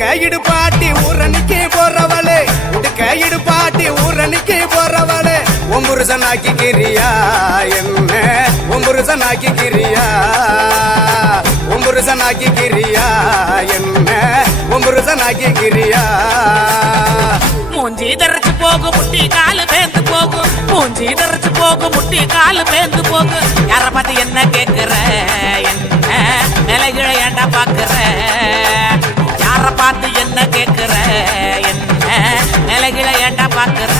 உடுக்கையிடு பாட்டி ஊரணிக்கு போறவளே உடுக்கையிடு பாட்டி ஊரணிக்கு போறவளே ஒம்புருசனாக்கி கிரியா என்ன ஒம்புருசனாக்கி கிரியா ஒம்புருசனாக்கி கிரியா என்ன ஒம்புருசனாக்கி கிரியா மூஞ்சி தரைச்சு போகும் முட்டி காலு பேந்து போகும் மூஞ்சி தரைச்சு போகும் முட்டி காலு பேந்து போகும் யார பார்த்து என்ன கேக்குற என்ன நிலைகளை ஏண்டா பாக்குற யார பார்த்து என்ன கேக்குற என்ன நிலைகளை ஏண்டா பாக்குற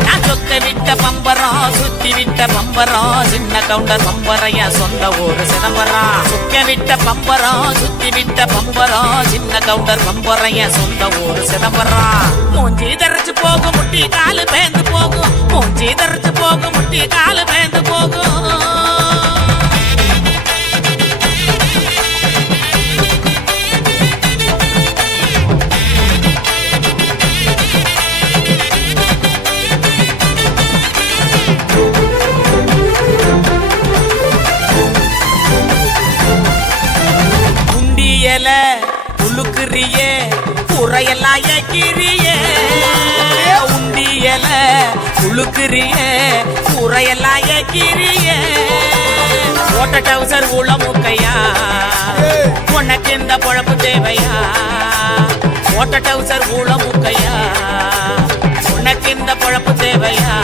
நான் சொத்த விட்ட பம்பரம் சுத்தி விட்ட பம்பரம் சின்ன கவுண்டர் பம்பரைய சொந்த ஊரு சிதம்பரம் சுக்க விட்ட பம்பரம் சுத்தி விட்ட பம்பரம் சின்ன கவுண்டர் பம்பரைய சொந்த ஊரு சிதம்பரம் மூஞ்சி தரைச்சு போகும் முட்டி காலு பேந்து போகும் மூஞ்சி தரைச்சு போகும் முட்டி காலு பேந்து போகும் உளுக்குறியே குறையெல்லாம் ஏக்கிறியே உண்டியல உளுக்குறியே குறையெல்லாம் ஏக்கிறியே ஓட்ட டவுசர் உள்ள முக்கையா உனக்கு இந்த பொழப்பு தேவையா ஓட்ட டவுசர் உள்ள முக்கையா உனக்கு இந்த பொழப்பு தேவையா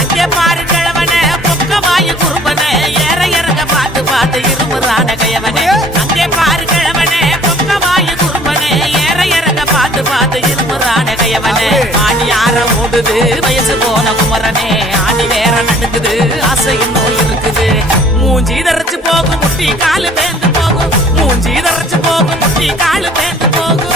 அங்கே பாரு கிழவனே பொக்க வாயு குறும்பனே ஏற இறங்க பார்த்து பார்த்து இருமுறான கையவனே அங்கே பாரு கிழவனே பொக்க வாயு குறும்பனே ஏற இறங்க பார்த்து பார்த்து இருமுறான கையவனே ஆடி ஆற ஓடுது வயசு போன குமரனே ஆடி வேற நடுக்குது ஆசை இன்னும் இருக்குது மூஞ்சி தரைச்சு போகும் முட்டி காலு பேந்து போகும் மூஞ்சி தரைச்சு போகும் முட்டி காலு பேந்து போகும்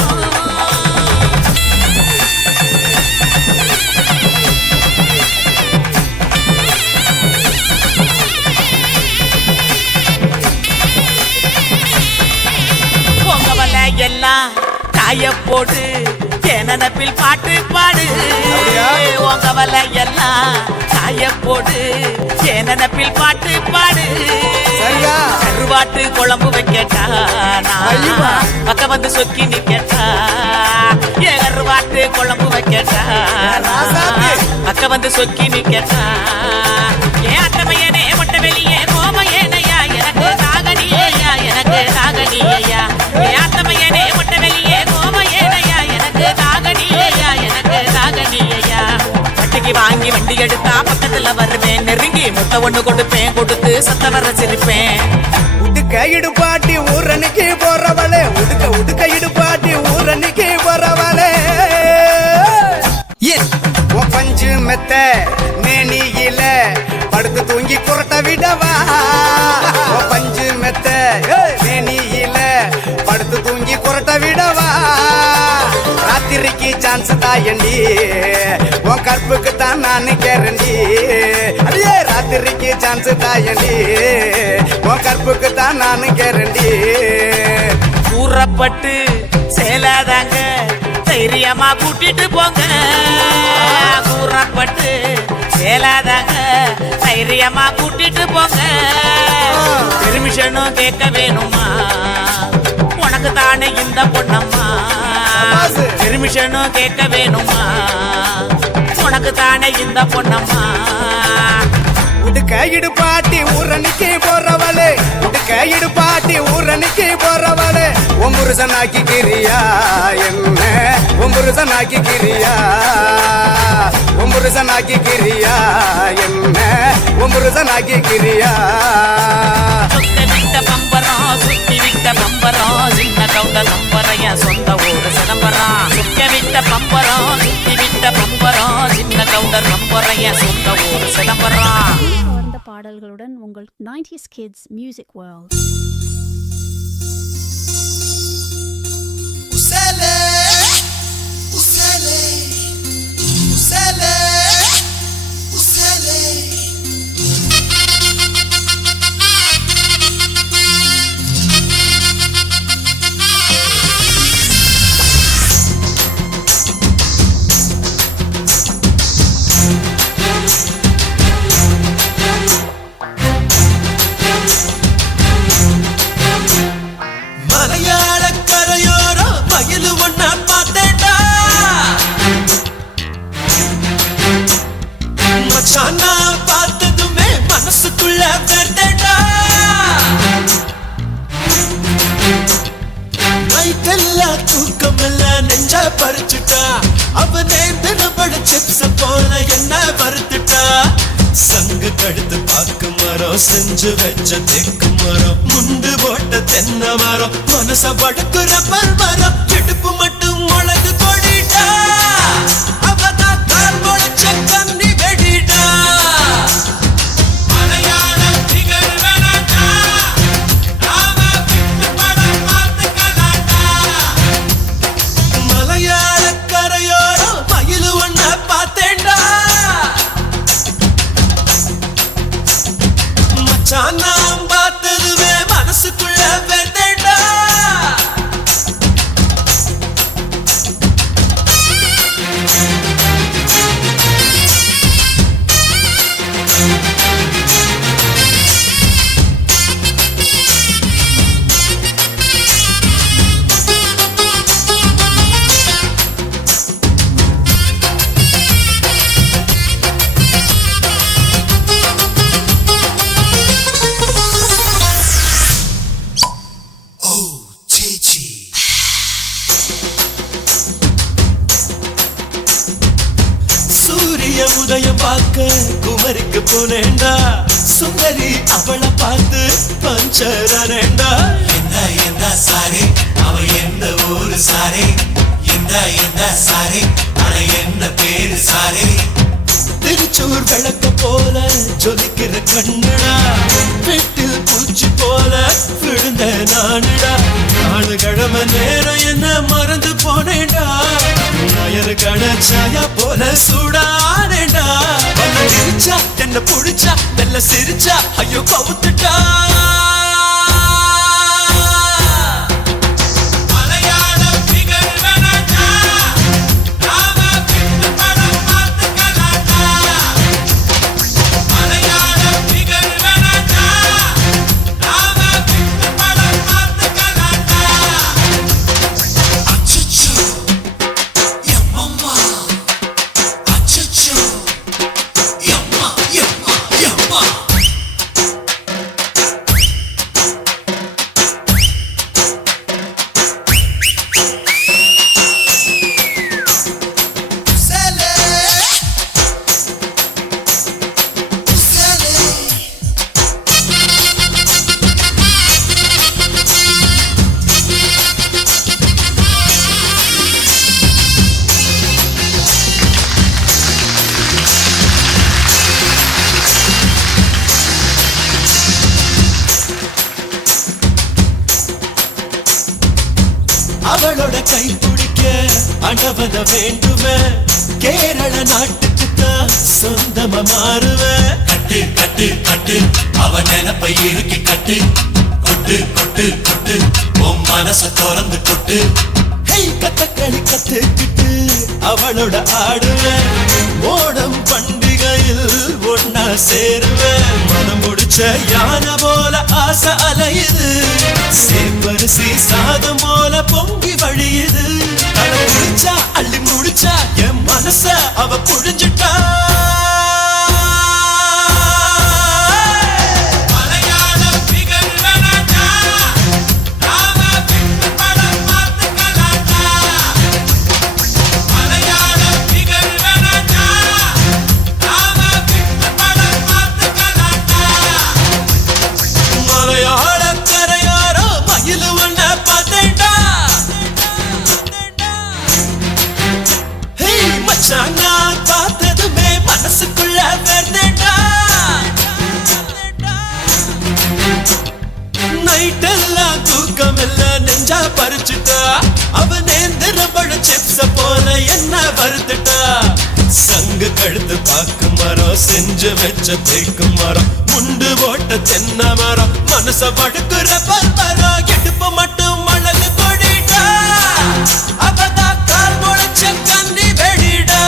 எல்லாம் காய போடு நினப்பில் பாட்டு பாடு உங்க வலை எல்லாம் காய போடு நினப்பில் பாட்டு பாடு கருவாட்டு குழம்பு வைக்கட்டா பக்க வந்து சொக்கி நிக்கட்டா கருவாட்டு குழம்பு வைக்கட்டா பக்க வந்து சொக்கி நிக்கட்டா ஏன் அட்டமையனே மொட்ட வெளியே கோம ஏனையா எனக்கு தாகனியா எனக்கு தாகனியா ஏன் அட்டமையனே மொட்ட வெளியே கோம ஏனையா எனக்கு தாகனியா எனக்கு தாகனியா வட்டிக்கு வாங்கி வண்டி எடுத்தா பக்கத்துல வருவேன் நெருங்கி முட்டை ஒண்ணு கொடுப்பேன் கொடுத்து சத்த வர சிரிப்பேன் உடுக்க இடுபாட்டி ஊரணிக்கு போறவளே உடுக்க இடுபாட்டி ஊரணிக்கு போறவளே பஞ்சு மெத்த மேனியில படுத்து தூங்கி குரட்ட விடவா பஞ்சு மெத்த மேனியில படுத்து தூங்கி குரட்ட விடவா ராத்திரிக்கு சான்ஸ் தாயண்டி உன் கற்புக்கு தான் நான் கேரண்டி அடியே ராத்திரிக்கு சான்ஸ் தாயண்டி உன் கற்புக்கு தான் நான் கேரண்டி கூறப்பட்டு சேலாதாங்க தைரியமா கூட்டிட்டு போங்க கூறப்பட்டு சேலாதாங்க தைரியமா கூட்டிட்டு போங்க பெர்மிஷனும் கேட்க வேணுமா உனக்கு தானே இந்த பொண்ணம்மா பெர்மிஷனும் கேட்க வேணுமா உனக்கு தானே இந்த பொண்ணம்மா உடுக்க இடுபாட்டி ஊரணிக்கு போறவளே உடுக்க இடுபாட்டி ஊரணிக்கு போறவளே ஒம்புருசனாக்கி கிரியா என்ன ஒம்புருசனாக்கி கிரியா ஒம்புருசனாக்கி கிரியா என்ன ஒம்புருசனாக்கி கிரியா பம்பரம் சுத்தி விட்ட பம்பரம் சின்ன கவுண்டர் பம்பரைய சொந்த ஊரு சிதம்பரம் சுக்க விட்ட பம்பரம் சுத்தி விட்ட பம்பரம் சின்ன கவுண்டர் பம்பரைய சொந்த ஊரு சிதம்பரம். பாடல்களுடன் உங்கள் 90s Kids Music World. Usele, usele, usele, usele. நெஞ்ச பறிச்சுட்டா அவ நேந்திர பழ சிப்ஸ் போல என்ன வறுத்துட்டா சங்கு கழுத்து பாக்கு மரம் செஞ்சு வச்ச தெக்கு மரம் முண்டு போட்ட தென்னை மரம் மனச வடக்கு ரப்பர் மரம் இடுப்பு மட்டும் முளகு கொடிட்டா அவதான் கால் முளைச்ச கண்ணி வெடிடா மலையாள கரையோரம் மயிலு ஒன்ன பார்த்தேன்டா மச்சான் நான் பார்த்ததுமே மனசுக்குள்ள வெந்தேன்டா சூரிய உதயம் பார்க்க குமரிக்கு போனேண்டா சுந்தரி அவளை பார்த்து பஞ்சரானேண்டா என்ன சாரி அவ எந்த ஊரு சாரி என்ன சாரி அட என்ன பேரு சாரி திருச்சூர் விளக்க போல ஜொலிக்கிற கண்ணுடா வீட்டில் பூச்சி போல விழுந்த நானுடா 4 கிழமை நேரம் என்ன மறந்து போனேண்டா நாயரு கணச்சாயா போல சூடானேண்டா சிரிச்சா என்ன புடிச்சா மெல்ல சிரிச்சா ஐயோ கவுத்துட்டா அவளோட கை பிடிக்க அடவத வேண்டுவேன் கேரள நாட்டுக்கு தான் சொந்தமா மாறுவேன் கட்டு கட்டு கட்டு அவ நினைப்பை இறுக்கி கட்டு கொட்டு கொட்டு கொட்டு உன் மனச திறந்து கொட்டு கத்தக்களி கத்துக்கிட்டு அவளோட ஆடுவேன் ஓடம் பண்டிகையில் ஒன்னா சேருவேன் மனம் முடிச்ச யானை போல ஆசை அலையுது சேப்பரிசி சாதம் போல பொங்கி வழியுது தலை முடிச்சா அள்ளி முடிச்சா என் மனச அவ புழிஞ்சிட்டா நான் பார்த்ததுமே மனசுக்குள்ள வெந்தேன்டா நைட்டெல்லாம் தூக்கம் எல்லாம் நெஞ்சா பறிச்சுட்டா அவ நேந்திர பழ சிப்ஸ போல என்ன வறுத்துட்டா சங்கு கழுத்து பாக்கு மரம் செஞ்சு வச்ச தேக்கு மரம் முண்டு போட்ட தென்னை மரம் மனச படுக்குற மரம் இடுப்பு மட்டும் மழகு கொடிட்டா அவதான் கால் முளைச்ச கண்ணி வெடிடா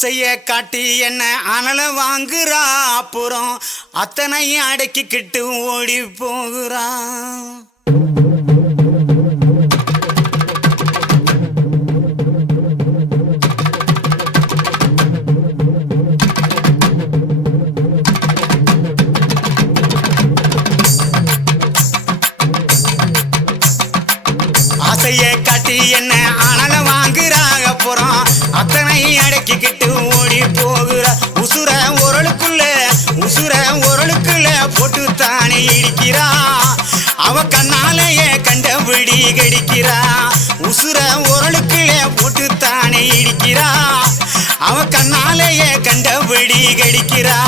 ஆசைய காட்டி என்ன அனல வாங்குறா அப்புறம் அத்தனையும் அடக்கிக்கிட்டு ஓடி போகிறா ஆசைய காட்டி என்ன அனல வாங்குறாங்க அப்புறம் அத்தனை அடக்கிக்கிட்டு ஓடி போகிற உசுர உரலுக்குள்ள போட்டு தானே இடிக்கிறா அவ கண்ணாலேயே கண்டபடி கடிக்கிறா உசுர உரலுக்குள்ள போட்டு தானே இடிக்கிறா அவ கண்ணாலேயே கண்டபடி கடிக்கிறா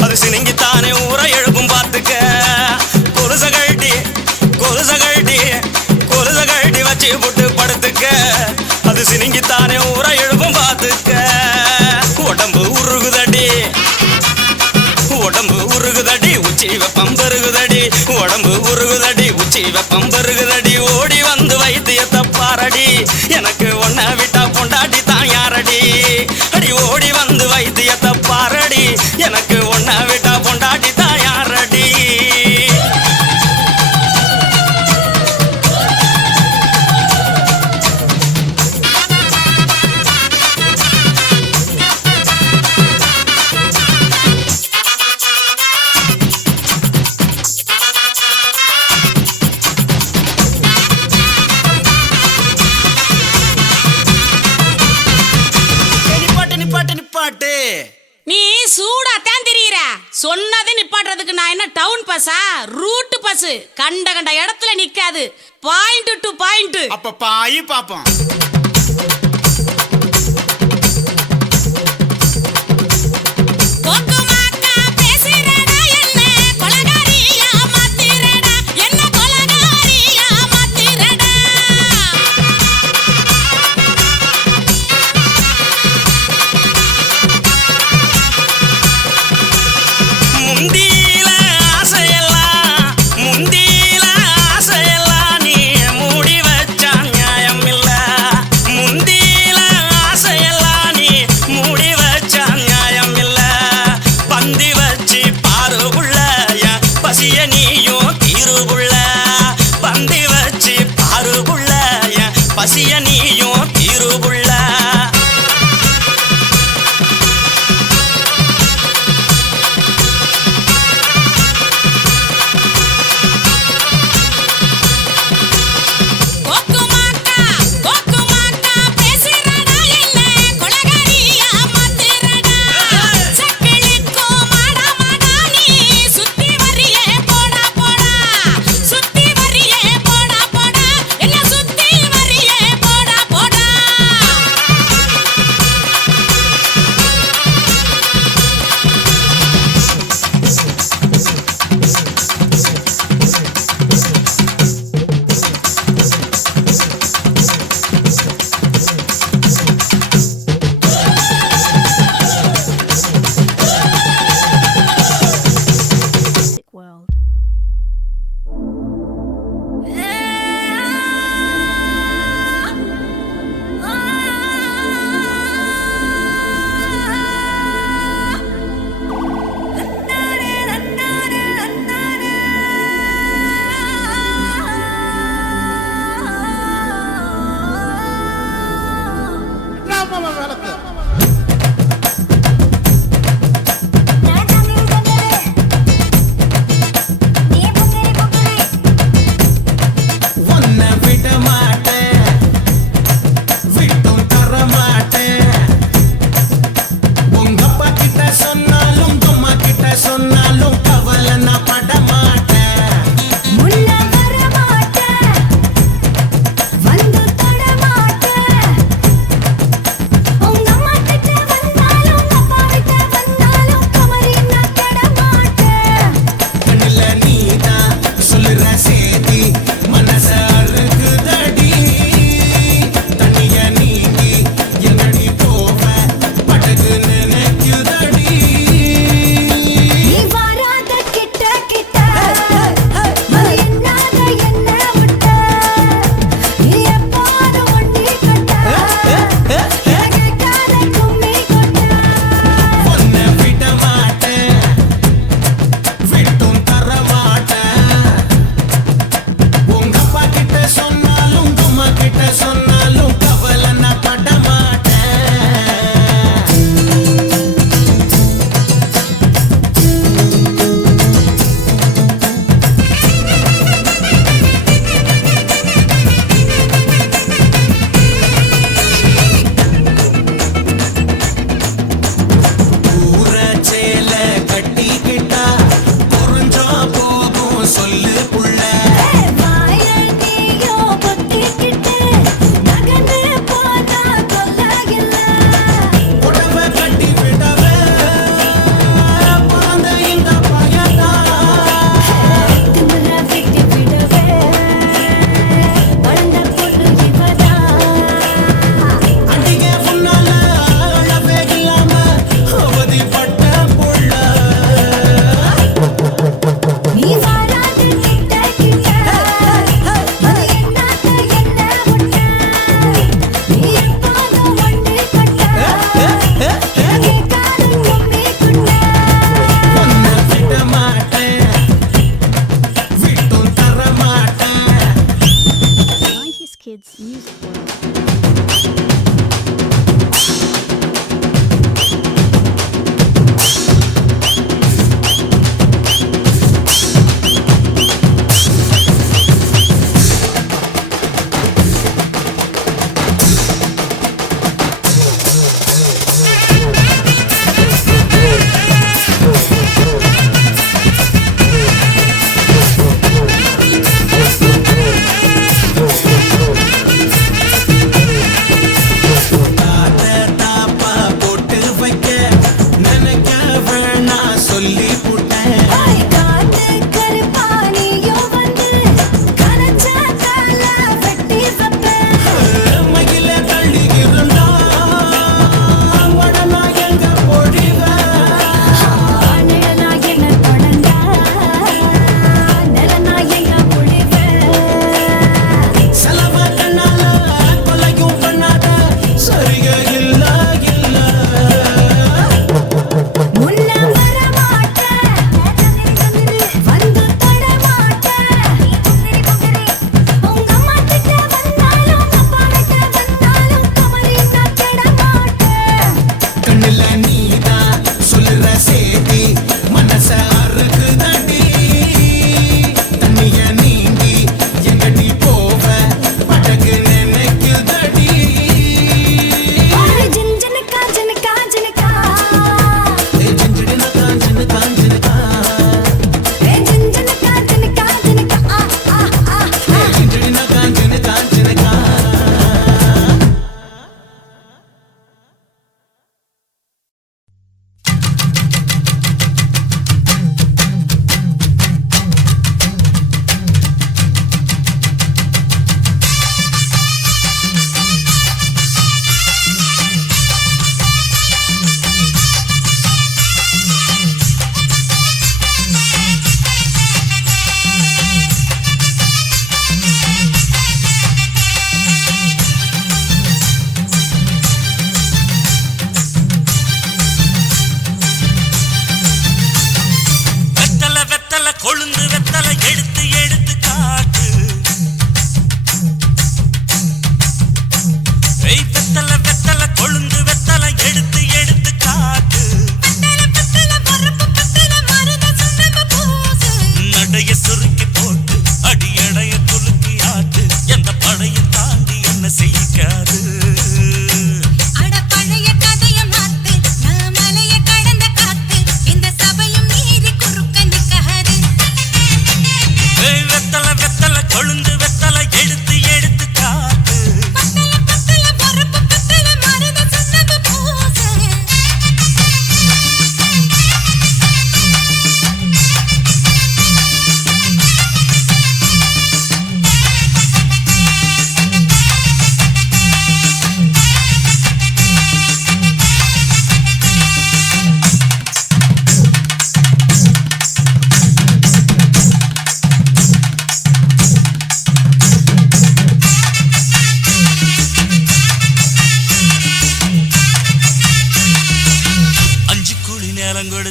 அது சினிங்கித்தானே ஊரை எழுப்பும் பார்த்துக்க கொலுச கழட்டி வச்சு புட்டு படுத்துக்க அது சினிங்கித்தானே ஊரை எழுப்பும் பார்த்துக்க உடம்பு உருகுதடி உச்சி வெப்பம் பெருகுதடி உடம்பு உருகுதடி உச்சி வெப்பம் பெருகுதடி ஓடி வந்து வைத்தியத்தை பாரடி எனக்கு ஒன்ன விட்டா பொண்டாட்டி தான் யாரடி அடி ஓடி வந்து வைத்தியத்தை பாரடி எனக்கு ஒன்ன விட்டா பொண்டாட்டி தான் யாரடி நீ சூடா தான் தெரியுற சொன்னது நிப்பாட்டுறதுக்கு நான் என்ன டவுன் பஸ்ஸா ரூட் பஸ் கண்ட இடத்துல நிக்காது பாயிண்ட் டு பாயிண்ட் அப்ப பாய் பாப்போம் பசிய நீயும் தீருபுள்ள மாத்திரடா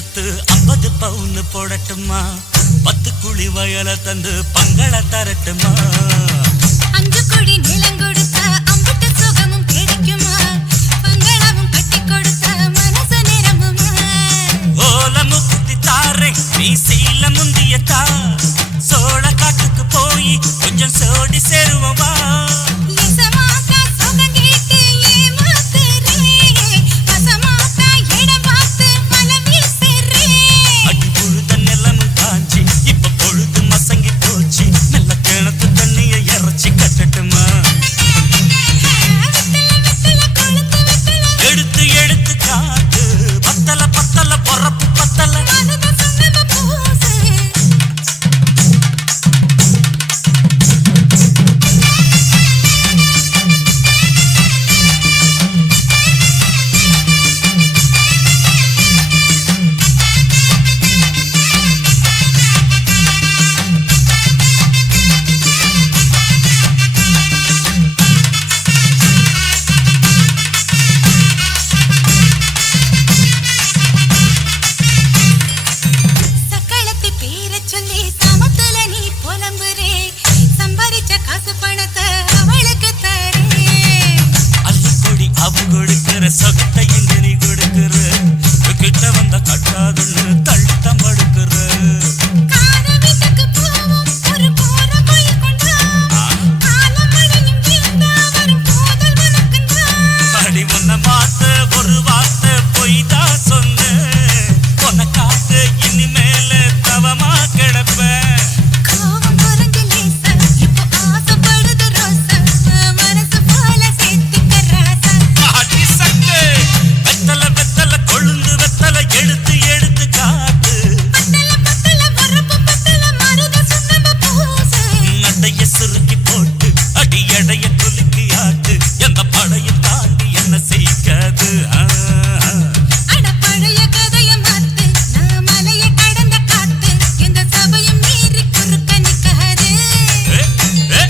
கொடுத்து 50 பவுன் போடட்டுமா 10 குழி வயல தந்து பங்கள தரட்டுமா 5 கோடி நிலம் கொடுத்தா அம்புட்டு சுகமும் கிடைக்குமா பங்களாவும் கட்டி கொடுத்தா மனசு நிரம்புமா ஓல முக்குத்தி தாரே நீ சீல முந்தியத்தா சோழ காட்டுக்கு போய் கொஞ்சம் சோடி சேருவா எசமாத்தா சுகம் கேட்டு ஏமாத்துறே வசமாத்தா இடம் பார்த்து மலம் வீசுறே அடி புழுத நிலமும் காஞ்சி இப்ப பொழுது மசங்கி போச்சு நல்ல கிணத்து தண்ணிய இறச்சி கட்டட்டுமா எடுத்து எடுத்து காட்டு பத்தல பத்தல பொறப்பு பத்தல சக்களத்தை பேர சொல்லி சமத்துல நீ புலம்புறே சம்பாரிச்ச காசு பணத்தை அவளுக்கு தரே அள்ளிக்கொடி அவ கொடுக்கிற சொத்தை இங்க நீ கொடுக்கிற கிட்ட வந்த கட்டாதுன்னு தள்ளித்தான் படுக்கிற கார வீட்டுக்கு போவோம் ஒரு போற போய் கொண்டா காலமடையும் வீட்டா வரும் போதல் உனக்குண்டா அடி உன்னை பார்த்து ஒரு வார்த்தை பொய் தான் சொன்னேன் உனக்காக இனிமேல தவமா கிடப்பேன் கோவம் குறைஞ்சு லேசா இப்போ ஆசைப்படுது ரோசா மனசு போல சேர்த்துக்க ராசா அடி சக்கு வெத்தல வெத்தல கொழுந்து வெத்தல எடுத்து எடுத்து காட்டு பத்தல பத்தல வரப்பு பத்தல மருத சுண்ணம்ப பூசு நடைய சுருக்கி போட்டு அடி எடைய குலுக்கி ஆட்டு எந்த படையும் தாண்டி என்ன செய்யாது அட பழைய கதைய மாத்து நான் மலைய கடந்த காத்து எந்த சபையும் மீறி குறுக்க நிக்காது ஏ, ஏ.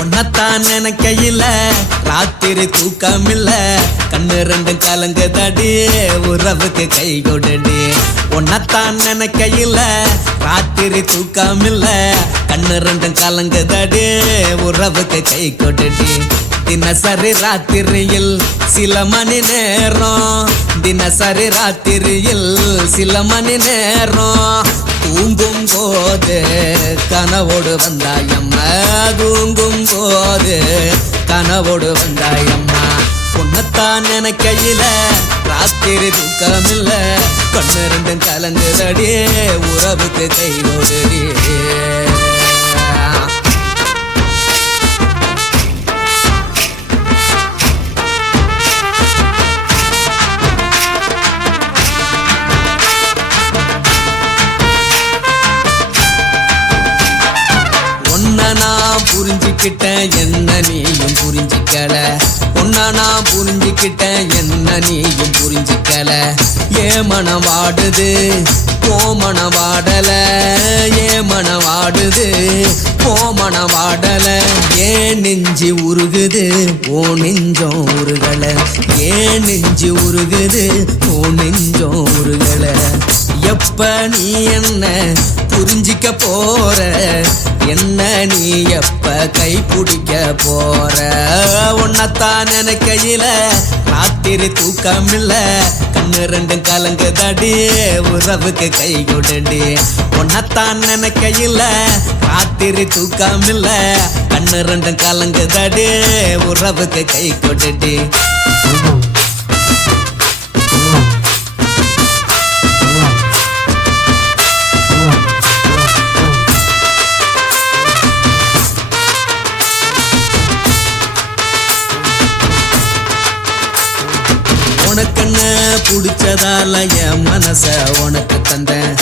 உன்னத்தான் நினைக்கையில ராத்திரி தூக்கமில்ல கண்ணு ரெண்டும் கலங்குதடி உறவுக்கு கை கொடுடி உன்னத்தான் நினைக்கையில ராத்திரி தூக்கமில்ல கண்ணு ரெண்டும் கலங்குதடி உறவுக்கு கை கொடுடி தினசரி ராத்திரியில் சில மணி நேரம் தினசரி ராத்திரியில் சில மணி நேரம் தூங்கும் போது கனவோடு வந்தாயம்மா தூங்கும் போது கனவோடு வந்தாயம்மா பொண்ணத்தான் நினைக்கையில ராத்திரி தூக்கமில்ல கண்ணு ரெண்டும் கலங்குதடி உறவுக்கு கை ஓடுடி நான் புரிஞ்சுக்கிட்டேன் என்ன நீயும் புரிஞ்சிக்கல உன்ன நான் புரிஞ்சுக்கிட்டேன் என்ன நீயும் புரிஞ்சிக்கல ஏ மனம் வாடுது ஓ மனம் வாடல ஏ மனம் வாடுது ஓ மனம் வாடல ஏன் நெஞ்சு உருகுது ஓ நெஞ்சம் உருகல ஏன் நெஞ்சு உருகுது ஓ நெஞ்சம் உருகல எப்ப நீ என்ன புரிஞ்சிக்க போற, என்ன நீ எப்ப கை பிடிக்க போற, உன்னத்தான் நினைக்கையில ராத்திரி தூக்கமில்ல, கண்ணு ரெண்டும் கலங்குதடி உறவுக்கு கை கொடுடி. உன்னத்தான் நினைக்கையில ராத்திரி தூக்கமில்ல, கண்ணு ரெண்டும் கலங்குதடி உறவுக்கு கை கொடுடி. உனக்கென்ன பிடிச்சதால என் மனச உனக்கு தந்தேன்,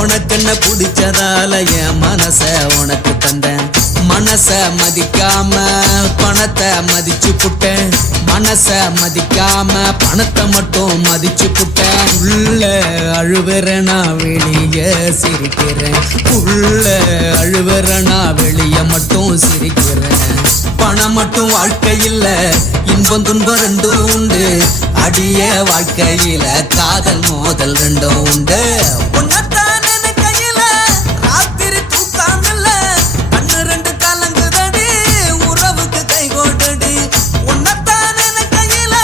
உனக்கென்ன பிடிச்சதால என் மனச உனக்கு தந்தேன். மனச மதிக்காம பணத்தை மதிச்சு புட்டேன், மனச மதிக்காம பணத்தை மட்டும் மதிச்சு புட்டேன். உள்ள அழுவுறனா வெளிய சிரிக்கிறேன், உள்ள அழுவுறனா வெளிய மட்டும் சிரிக்கிறேன். பணம் மட்டும் வாழ்க்கையில் இன்பம் துன்பம் ரெண்டும் உண்டு, அடிய வாழ்க்கையில காதல் மோதல் ரெண்டும் உண்டு. உன்னத்தான் நினைக்கையில ராத்திரி தூக்காமல்ல, கண்ணு ரெண்டு கலங்குதடி உறவுக்கு கை கோட்டடி. உன்னத்தான் நினைக்கையில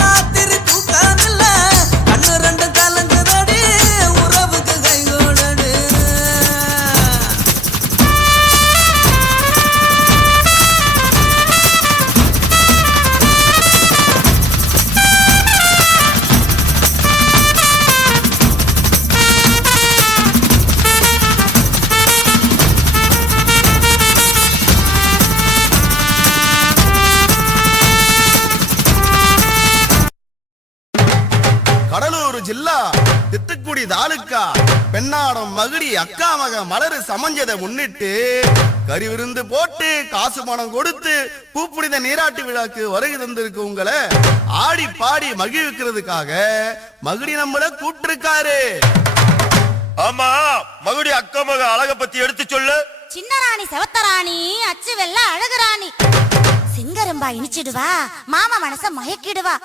ராத்திரி தூக்காமல்ல, கண்ணு ரெண்டு கலங்குதடி உறவுக்கு கை கோட்டடி. கடலூர் ஜில்லா தித்துக்குடி தாலுக்கா பெண்ணாடம் மகுடி அக்கா மக மலரு சமஞ்சதை முன்னிட்டு கறி விருந்து போட்டு காசு பணம் கொடுத்து பூப்புனித நீராட்டு விழாக்கு வருகை தந்திருக்கு உங்களை ஆடி பாடி மகிழ்விக்கிறதுக்காக மகுடி நம்மள கூப்பிட்டிருக்காரு. ஆமா, மகுடி அக்கா மக அழக பத்தி எடுத்து சொல்லு. சின்ன ராணி செவத்தராணி அச்சு வெள்ள அழகுராணி, சிங்கரம்பா இனிச்சிடுவா மாமா மனச மயக்கிடுவா,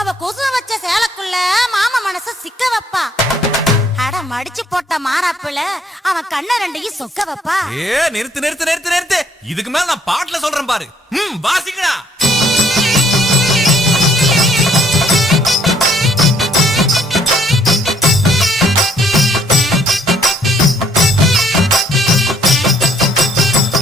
அவ கொசுவ வச்ச சேலக்குள்ள மாமா மனச சிக்க வைப்பா, அட மடிச்சு போட்ட மாறாப்புல அவன் கண்ண ரெண்டையும் சொக்க வைப்பா. நிறுத்து நிறுத்து நிறுத்து நிறுத்து, இதுக்கு மேல நான் பாட்டுல சொல்றேன் பாரு. வாசிக்கடா.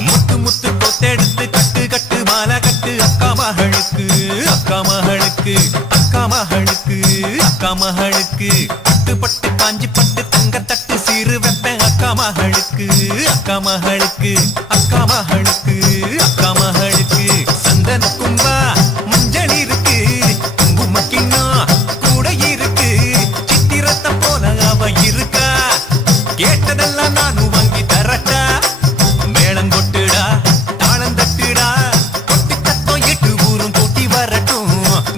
முத்து முத்து கொத்தெடுத்து கட்டு கட்டு மாலை கட்டு அக்கா மகளுக்கு, அக்கா மகளுக்கு, அக்கா மகளுக்கு, அக்கா மகளுக்கு, பட்டு பட்டு காஞ்சி பட்டு தங்க தட்டு சீரு வைப்பேன் அக்கா மகளுக்கு, அக்கா மகளுக்கு, அக்கா மகளுக்கு, அக்கா மகளுக்கு. சந்தன கும்பா மஞ்சள் இருக்கு, குங்குமக்கின்னா கூட இருக்கு, சித்திரத்தை போல அவ இருக்கா, கேட்டதெல்லாம் நானும் வாங்கி தரட்டா. மேளம் கொட்டுடா தாளம் தட்டுடா, கொட்டி தத்தம் எட்டு ஊரும் கூட்டி வரட்டும்.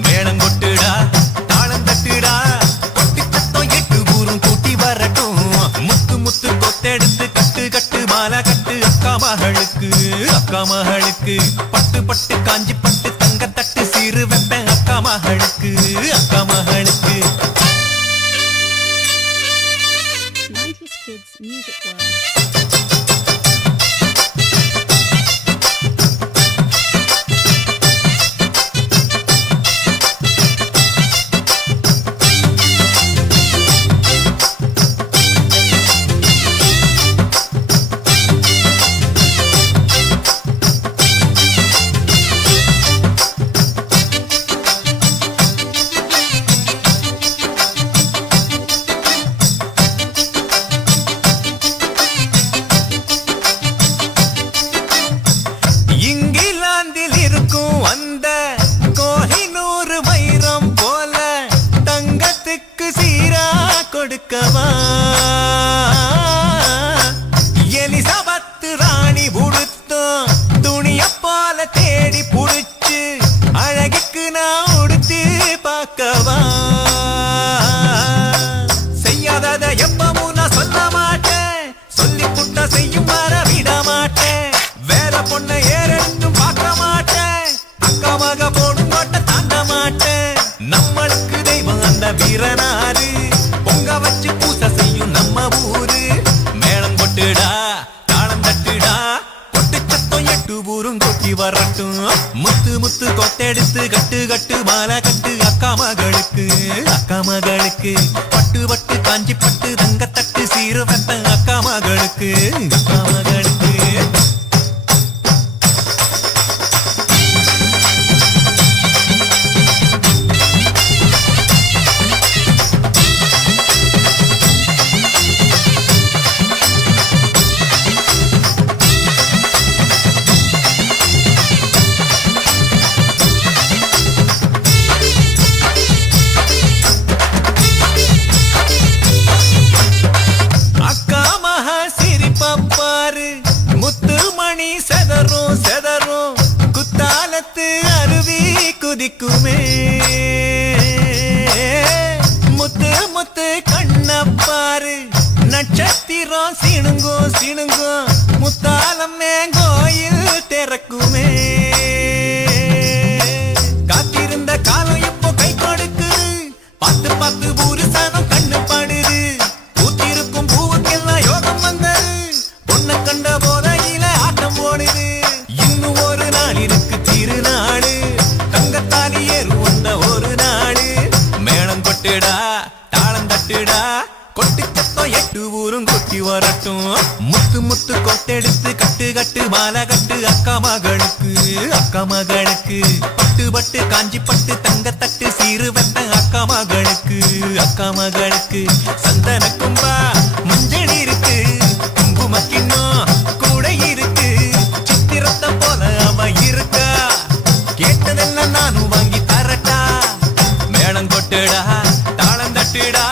மேளம் கொட்டுடா தாளம் தட்டுடா, கொட்டி தத்தம் எட்டு ஊரும் கூட்டி வரட்டும். முத்து முத்து கொத்தெடுத்து கட்டு கட்டு மாலை கட்டு அக்கா மகளுக்கு, அக்கா மகளுக்கு, பட்டு பட்டு காஞ்சி பட்டு தங்க தட்டு சீரு வைப்பேன் அக்கா மகளுக்கு, அக்கா மகளுக்கு. 90s Kids Music World. இங்கிலாந்தில் இருக்கும் அந்த கோஹினூர் வைரம் போல தங்கத்துக்கு சீரா கொடுக்கவா, எலிசபத்து ராணி உடுத்தும் துணிய போல தேடி புடிச்சு அழகுக்கு நான் உடுத்து பார்க்கவா. செய்யாதத எப்பவும் நான் சொல்ல மாட்டேன், சொல்லி புட்ட செய்யும் வர விட மாட்டேன், வேற பொண்ணை ஏறெடுத்தும் பார்க்க மாட்டேன், அக்கா மக போடும் கோட்டை தாண்ட மாட்டேன். நம்மளுக்கு தெய்வம் அந்த வீரனாரு, பொங்க வச்சு பூச வரட்டும் முத்து முத்து கொத்தெடுத்து கட்டு கட்டு மாலை கட்டு அக்கா மகளுக்கு பட்டு பட்டு காஞ்சி பட்டு தங்க தட்டு சீரு வட்ட அக்கா மகளுக்கு குதிக்குமே முத்து முத்து கண்ணப்பாரு நட்சத்திரம் சிணுங்கோ சிணுங்கோ முத்தாலம்மே கோயில் திறக்குமே காத்திருந்த காலம் இப்போ கை கொடுக்கு பார்த்து பார்த்து புருஷனும் கண்ணு பாடுது பூத்திருக்கும் பூவுக்கெல்லாம் யோகம் வந்தது பொண்ணை கண்ட போதையில ஆட்டம் போடுது இன்னும் ஒரு நாள் இருக்கு திருநாடு தங்கத்தாலி ஏறு வந்த ஒரு நாடு மேளம் கொட்டுடா தாளம் தட்டுடா கொட்டு சத்தம் 8 ஊரும் கொட்டி வரட்டும் முத்து முத்து கொத்தெடுத்து கட்டு கட்டு மாலை கட்டு அக்கா மகளுக்கு பட்டு பட்டு காஞ்சி பட்டு தங்க தட்டு சீரு வட்ட அக்கா மகளுக்கு சந்தன கும்பா மஞ்சள் இருக்கு குங்குமக்கிண்ணம் கூட இருக்கு சித்திரத்தை போல அவ இருக்கா கேட்டதெல்லாம் நானும் வாங்கி தரட்டா மேளம் கொட்டுடா தாளம் தட்டுடா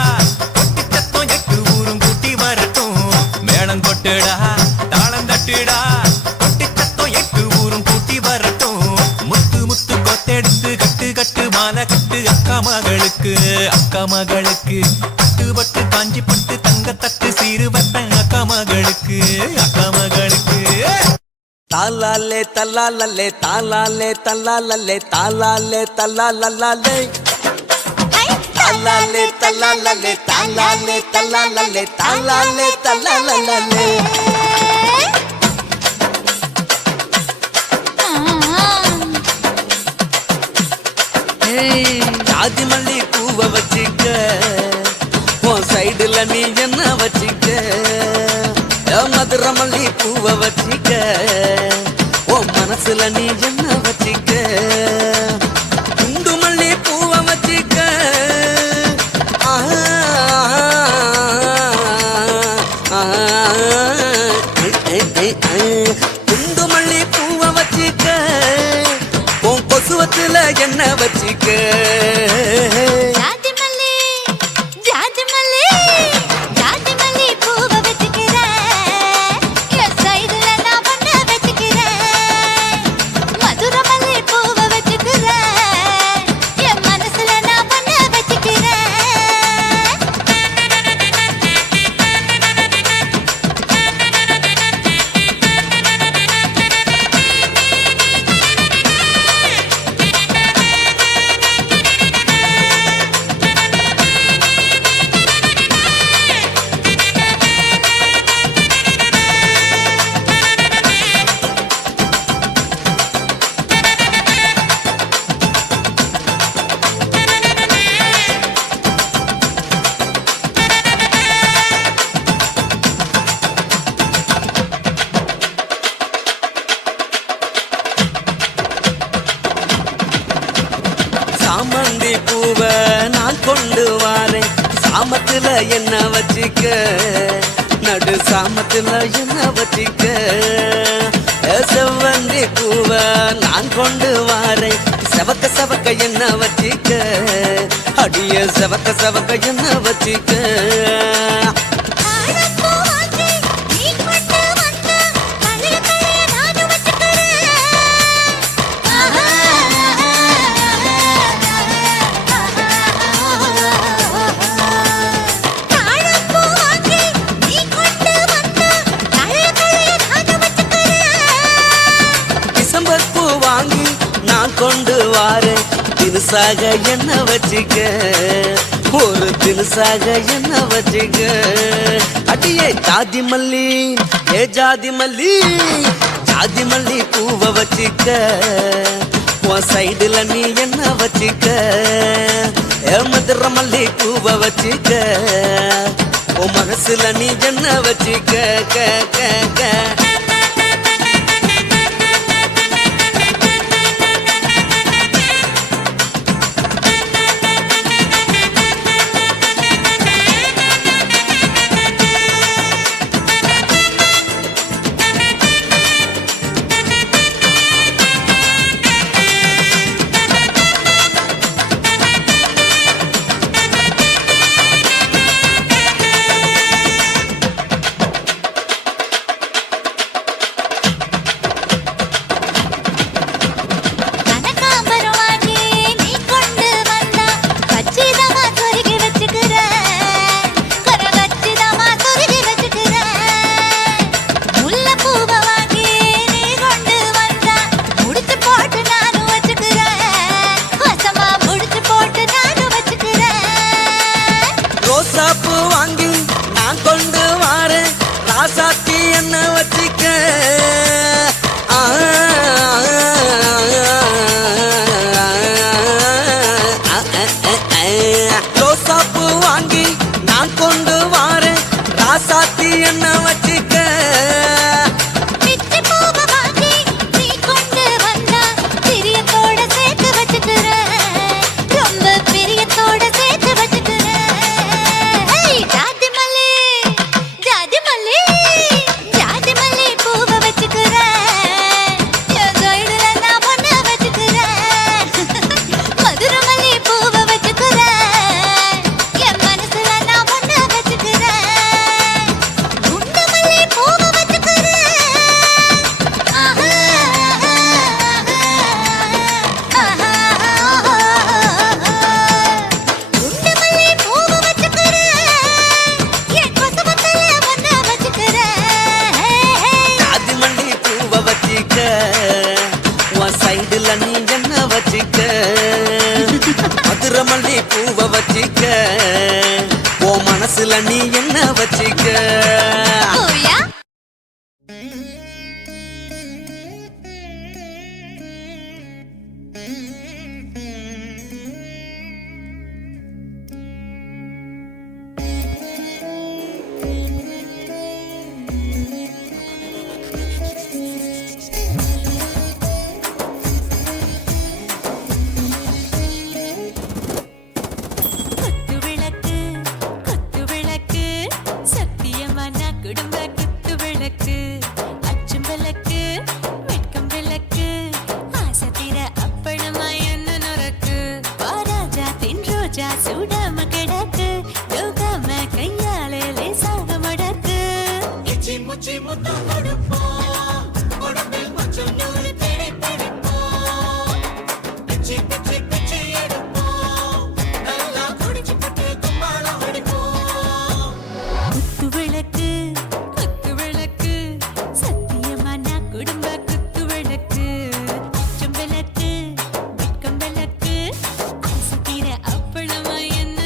கொட்டி சத்தம் 8 ஊரும் கூட்டி வரட்டும் மேளம் கொட்டுடா தாளம் தட்டுடா கொட்டி சத்தம் 8 ஊரும் கூட்டி வரட்டும் முத்து முத்து கொத்தெடுத்து கட்டு கட்டு மாலை கட்டு அக்கா மகளுக்கு பட்டு பட்டு காஞ்சி பட்டு தங்க தட்டு சீரு வட்ட அக்கா மகளுக்கு தாலாலே தல்லாலே தாலாலே தல்லாலே தாலாலே தல்லாலே தாலாலே தல்லாலே தாலாலே தல்லாலே தாலாலே தல்லாலே ஜாதி மல்லி பூவ வச்சிக்க உன் சைடுல நீ என்ன வச்சிக்க மதுர மல்லி பூவ வச்சிக்க உன் மனசுல நீ என்ன வச்சிக்க குண்டு மல்லி பூவ வச்சிக்க குண்டு மல்லி பூவ வச்சிக்க உன் கொசுவத்துல என்ன வச்சிக்க சாமந்தி பூவ நான் கொண்டு வாரேன் சாமத்துல என்ன வச்சிக்க நடு சாமத்துல என்ன வச்சிக்க செவ்வந்தி பூவ நான் கொண்டு வாரேன் செவக்க செவக்க என்ன வச்சிக்க அடிய செவக்க செவக்க என்ன வச்சிக்க கொண்டு வாரேன் தினுசாக என்ன வச்சிக்க ஒரு தினுசாக என்ன வச்சிக்க அடியே ஜாதி மல்லி ஏ ஜாதி மல்லி ஜாதி மல்லி பூவை வச்சிக்க உன் சைடுல நீ என்ன வச்சிக்க மதுர மல்லி பூவை வச்சிக்க உன் மனசுல நீ என்ன வச்சிக்க க க க ரோசாப்பூ வாங்கி நான் கொண்டு வாரேன் ராசாத்தி என்ன வச்சிக்க ரோசாப்பூ வாங்கி நான் கொண்டு வாரேன் ராசாத்தி என்ன வச்சிக்க சைடுல நீ என்ன வச்சிக்க மதுர மல்லி பூவை வச்சிக்க ஓ மனசுல நீ என்ன வச்சிக்க அப்பளமா என்ன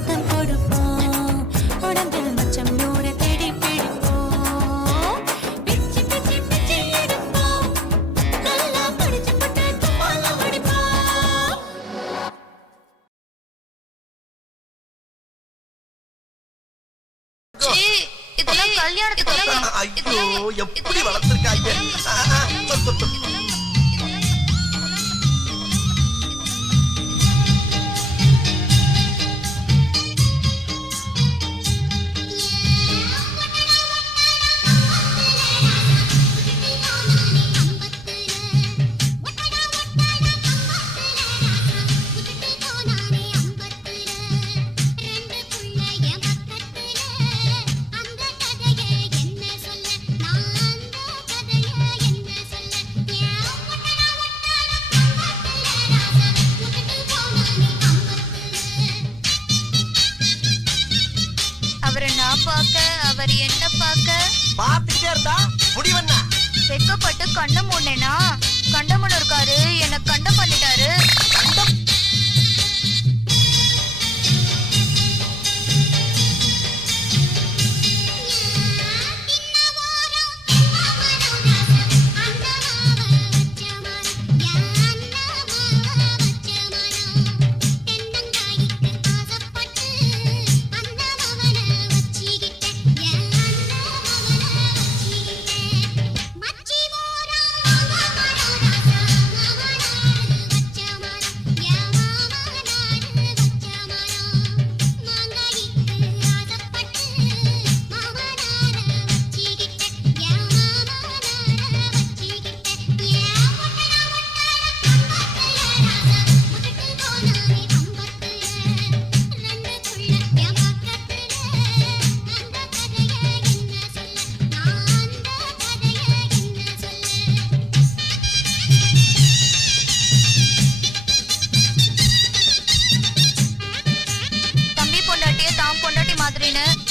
முத்தம் கொடுப்போம் உடம்பில் மச்சம் நூற தேடி பிடிப்போம் பிச்சி பிச்சி பிச்சி எடுப்போம் நல்லா படிச்சு போட்டு துப்பால வடிப்போம் இதெல்லாம் கல்யாணத்துக்கு ஐயோ எப்படி வளர்த்திருக்காங்க அவரை நான் பார்க்க அவர் என்ன பார்க்க பார்த்துக்கிட்டே இருந்தா முடிவென்ன வெக்கப்பட்டு கண்ண மூடனேனா கண்டமன் இருக்காரு என்ன கண்டம் பண்ணிட்டாரு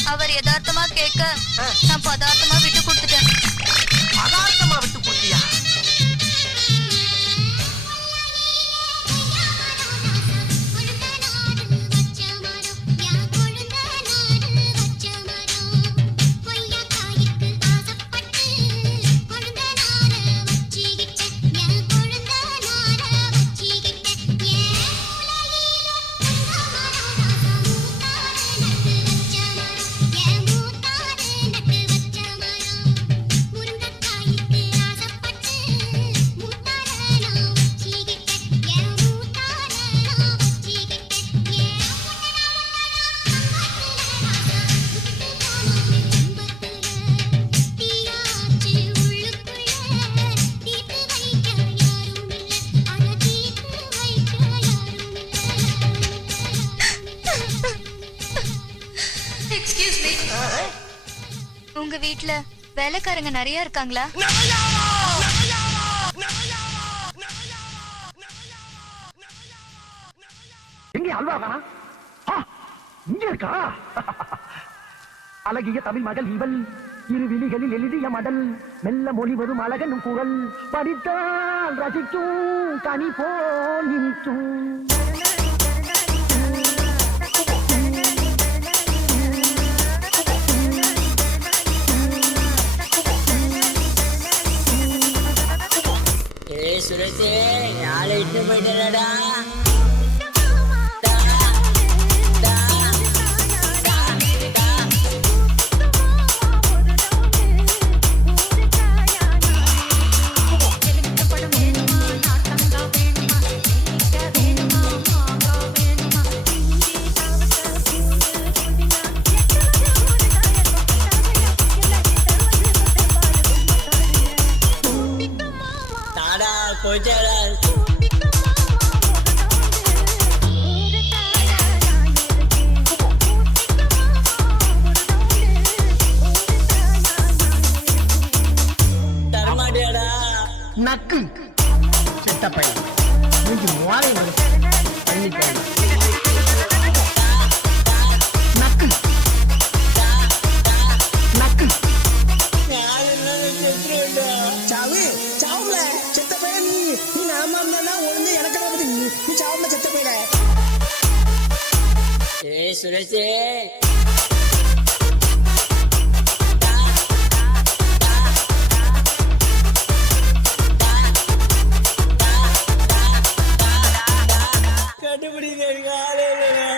அவர் யதார்த்தமா கேட்க நான் பதார்த்தமா விட்டு கொடுத்துட்டேன் பதார்த்தமா விட்டு கொடுத்தியா உங்க வீட்ல வேலைக்காரங்க நிறைய இருக்காங்களா எங்கே அல்வா இங்க இருக்கா அழகிய தமிழ் மகள் இவள் இரு விழிகளில் எழுதிய மடல் மெல்ல மொழி வரும் அழகனும் குரல் படித்தால் ரசிக்கும் கனி போல் நிற்கும் சுரேஷே யாரை இட்டு போயிட்டா தாடா போயிட்டாடா சுரேஷே கண்டுபிடிக்க ஆளே இல்லையா?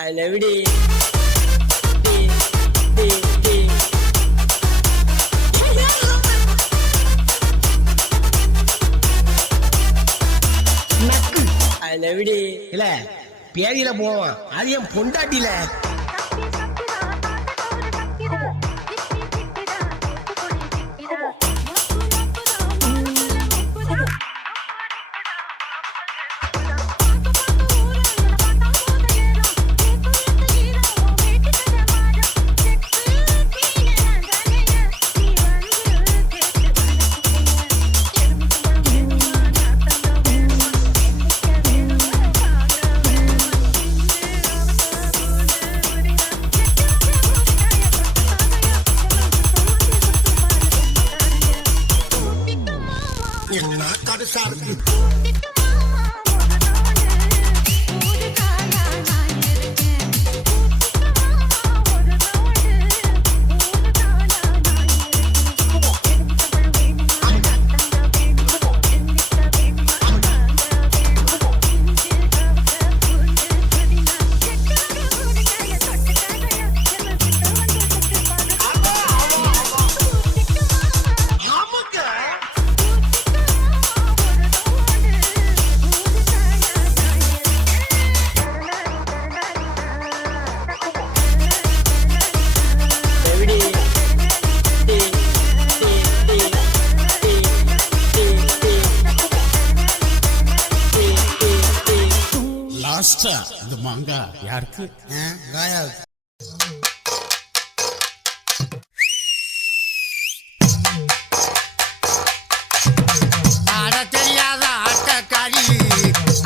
I love it. I love it. இல்ல பேதியில போவோம் அது என் பொண்டாட்டில லாஸ்டா இந்த மாங்கா யாருக்கு? காயா. ஆட தெரியாத ஆட்டக்காரி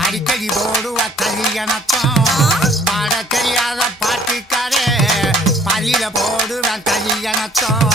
அடிக்கடி போடுவ கல்யாணத்தம். பாட தெரியாத பாட்டுக்காரே பள்ளியில போடுவேன் கல்யாணத்தம்.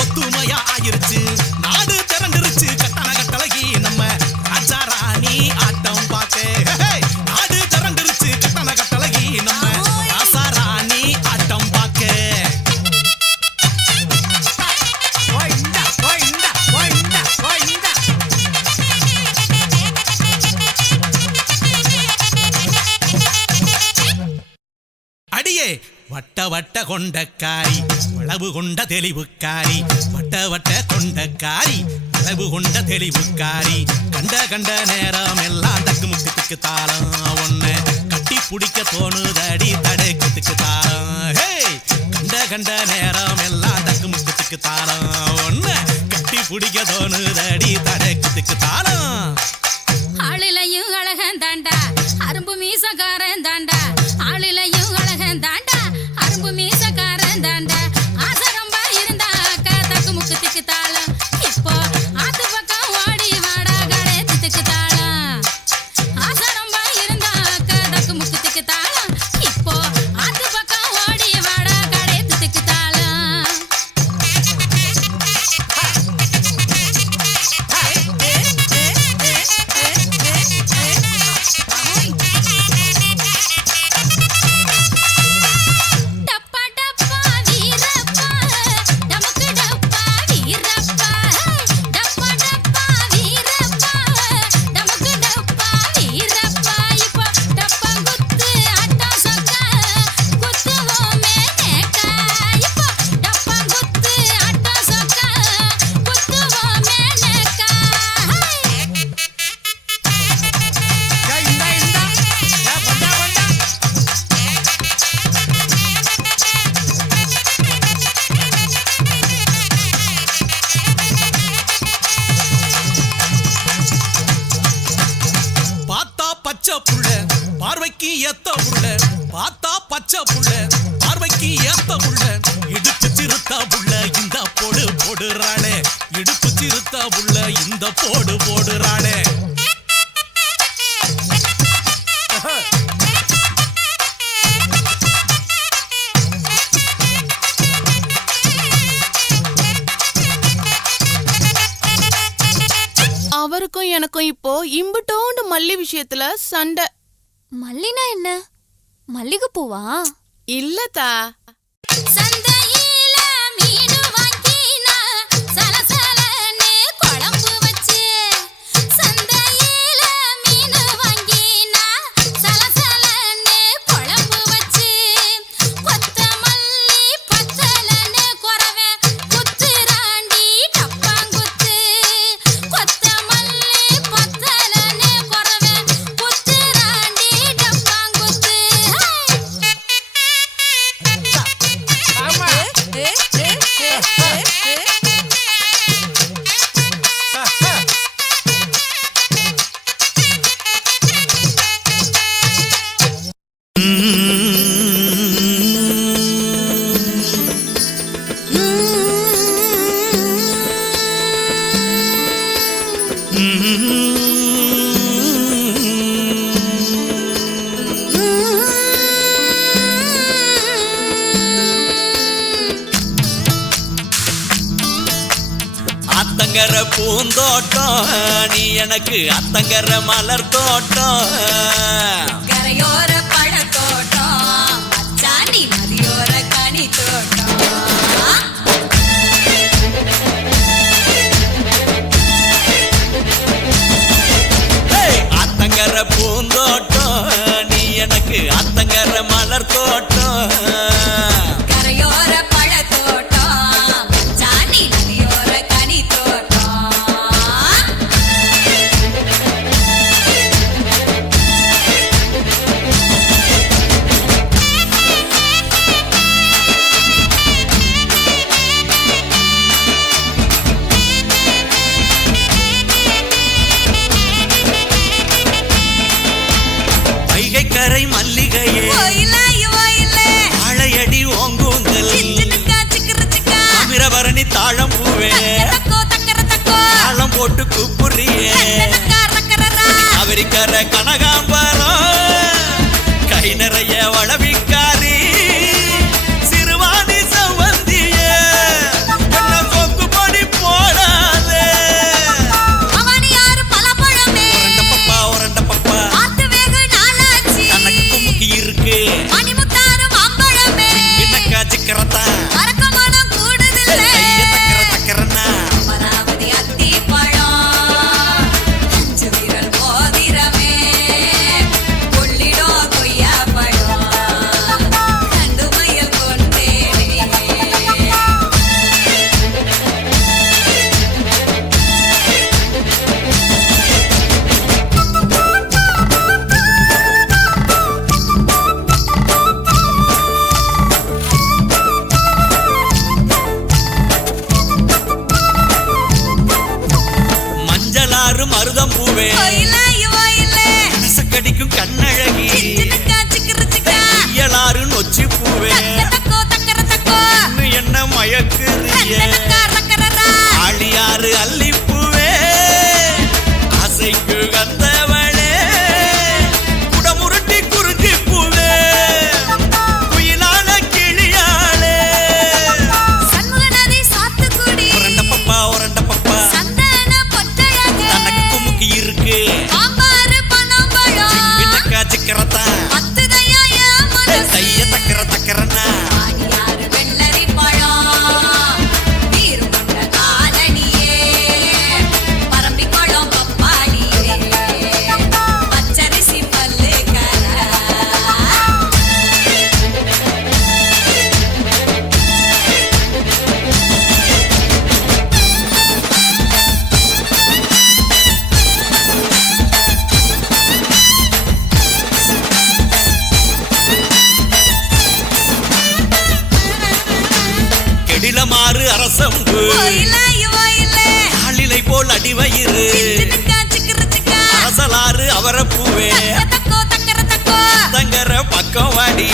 ஒத்துமையா ஆயிருச்சு நாடு திரண்டுருச்சு கட்டண கட்டளகி நம்ம ராஜா ராணி ஆட்டம் பாக்க. நாடு திரண்டுருச்சு கட்டண கட்டளகி நம்ம ராசா ராணி ஆட்டம் பாக்க. அடியே வட்ட வட்ட கொண்டக்காரி வளவு கொண்ட தெளிவுக்காரி. வட்ட வட்ட கொண்டக்காரி வளவு கொண்ட தெளிவுக்காரி. கண்ட கண்ட நேரம் எல்லாம் தக்கு முக்கு தாளம். ஒன்ன கட்டி பிடிக்க தோணுதடி தடைக்கு தாளம். கண்ட கண்ட நேரம் எல்லாம் தக்கு முக்கு தாளம். ஒன்ன கட்டி பிடிக்க தோணுதடி தடைக்கு தாளம். ஆளிலையும் அழகன் தாண்டா அரும்பு மீசக்காரன் தாண்டா. ஆளிலையும் அழகன் தாண்டா அரும்பு மீசக்காரன் தாண்டா. ஆசை ரொம்ப இருந்தா தக்கு முக்கு தாளம். இப்போ ஆத்து பக்கம் ஓடி வாடா கடத்துக்கு தாளம். ஆசை ரொம்ப இருந்தா தக்கு முக்கு தாளம். இப்போ ஆத்து பக்கம் ஓடி வாடா கடத்துக்கு தாளம். பச்சை புள்ள பார்வைக்கு ஏத்த புள்ள இடுப்பு சிறுத்தா புள்ள இந்த போடு போடுறாளே இடுப்பு சிறுத்தா புள்ள இந்த போடு போடுறாளே அவருக்கும் எனக்கும் இப்போ இம்புட்டோண்டு மல்லி விஷயத்துல சண்டை. மல்லினா என்ன? மல்லிகை பூவா? இல்லதா. சந்தையில மீனு வாங்கினா சலசலன்னு குழம்பு வச்சு சந்தையில மீனு வாங்கினா சலசலன்னு குழம்பு வச்சு கொத்தமல்லி பத்தலன்னு குறவே குத்துராண்டி டப்பாங்குத்து கொத்தமல்லி பத்தலன்னு குறவே குத்துராண்டி டப்பாங்குத்து. அத்தங்கர பூந்தோட்டம் நீ எனக்கு அத்தங்கர மலர் தோட்டம் கரையோர பழத்தோட்டம் அச்சாண்டி நதியோர கனி தோட்டம். அத்தங்கர பூந்தோட்டம் நீ எனக்கு அத்தங்கர மலர் தோட்டம் கரையோர பழத்தோட்டம் அச்சாண்டி நதியோர கனி தோட்டம். வைகை கரை மல்லிகையே வாழையடி ஓங்கூந்தல் அமிரபரணி தாழம் பூவே தாளம் போட்டு கூப்புறியே அவரிக்கர கனகாம்பரம் கை நிறைய வளவிக்காரி சிறுவாணி சவந்தியே என்ன கொக்கு படி போடாதே உரண்ட பப்பா தனக்கு குமுக்கி இருக்கு என்னக்கா சிக்கரத்தா தக்கரன்னா மஞ்சளாறு மருதம் பூவே கடிக்கும் கண்ணழகி இயலாறு நொச்சி பூவே என்ன மயக்குறியே ஆழியாறு அல்லிப்பூவே ஆசைக்கு வந்தவளே குடமுருட்டி குறிஞ்சி பூவே குயிலான கிளியாளே உரண்ட பப்பா தனக்கு குமுக்கி இருக்கு என்னக்கா சிக்கரத்தா தைய தக்கரன்னா கெடிலமாறு அரசம்பு ஆளிலை போல் அடிவயிறு அரசலாறு அவரப்பூவே தங்கர பக்கம் வாடி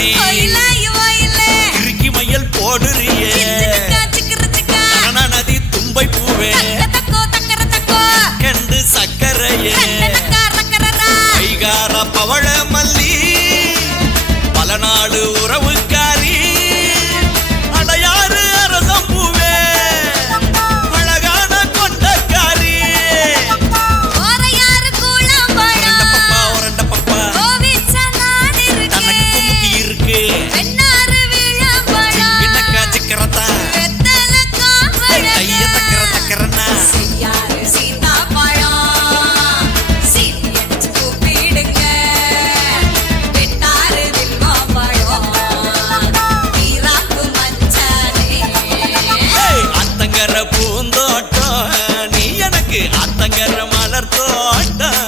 நீ இறுக்கி மையல் போடுறியே நதி தும்பை பூவே கண்டு சக்கரையே கைகார பவள மல்லி பல நாடு உறவுக்காரி அடையாறு அரசம் பூவே அழகான கொண்டக்காரி ஒரண்ட பப்பா தனக்கு துமுக்கி இருக்கு சின்னக்கா சிக்கரத்தா கைய தக்கர தக்கரன்னா அத்தங்கர பூந்தோட்டம் நீ எனக்கு அத்தங்கர மலர் தோட்டம்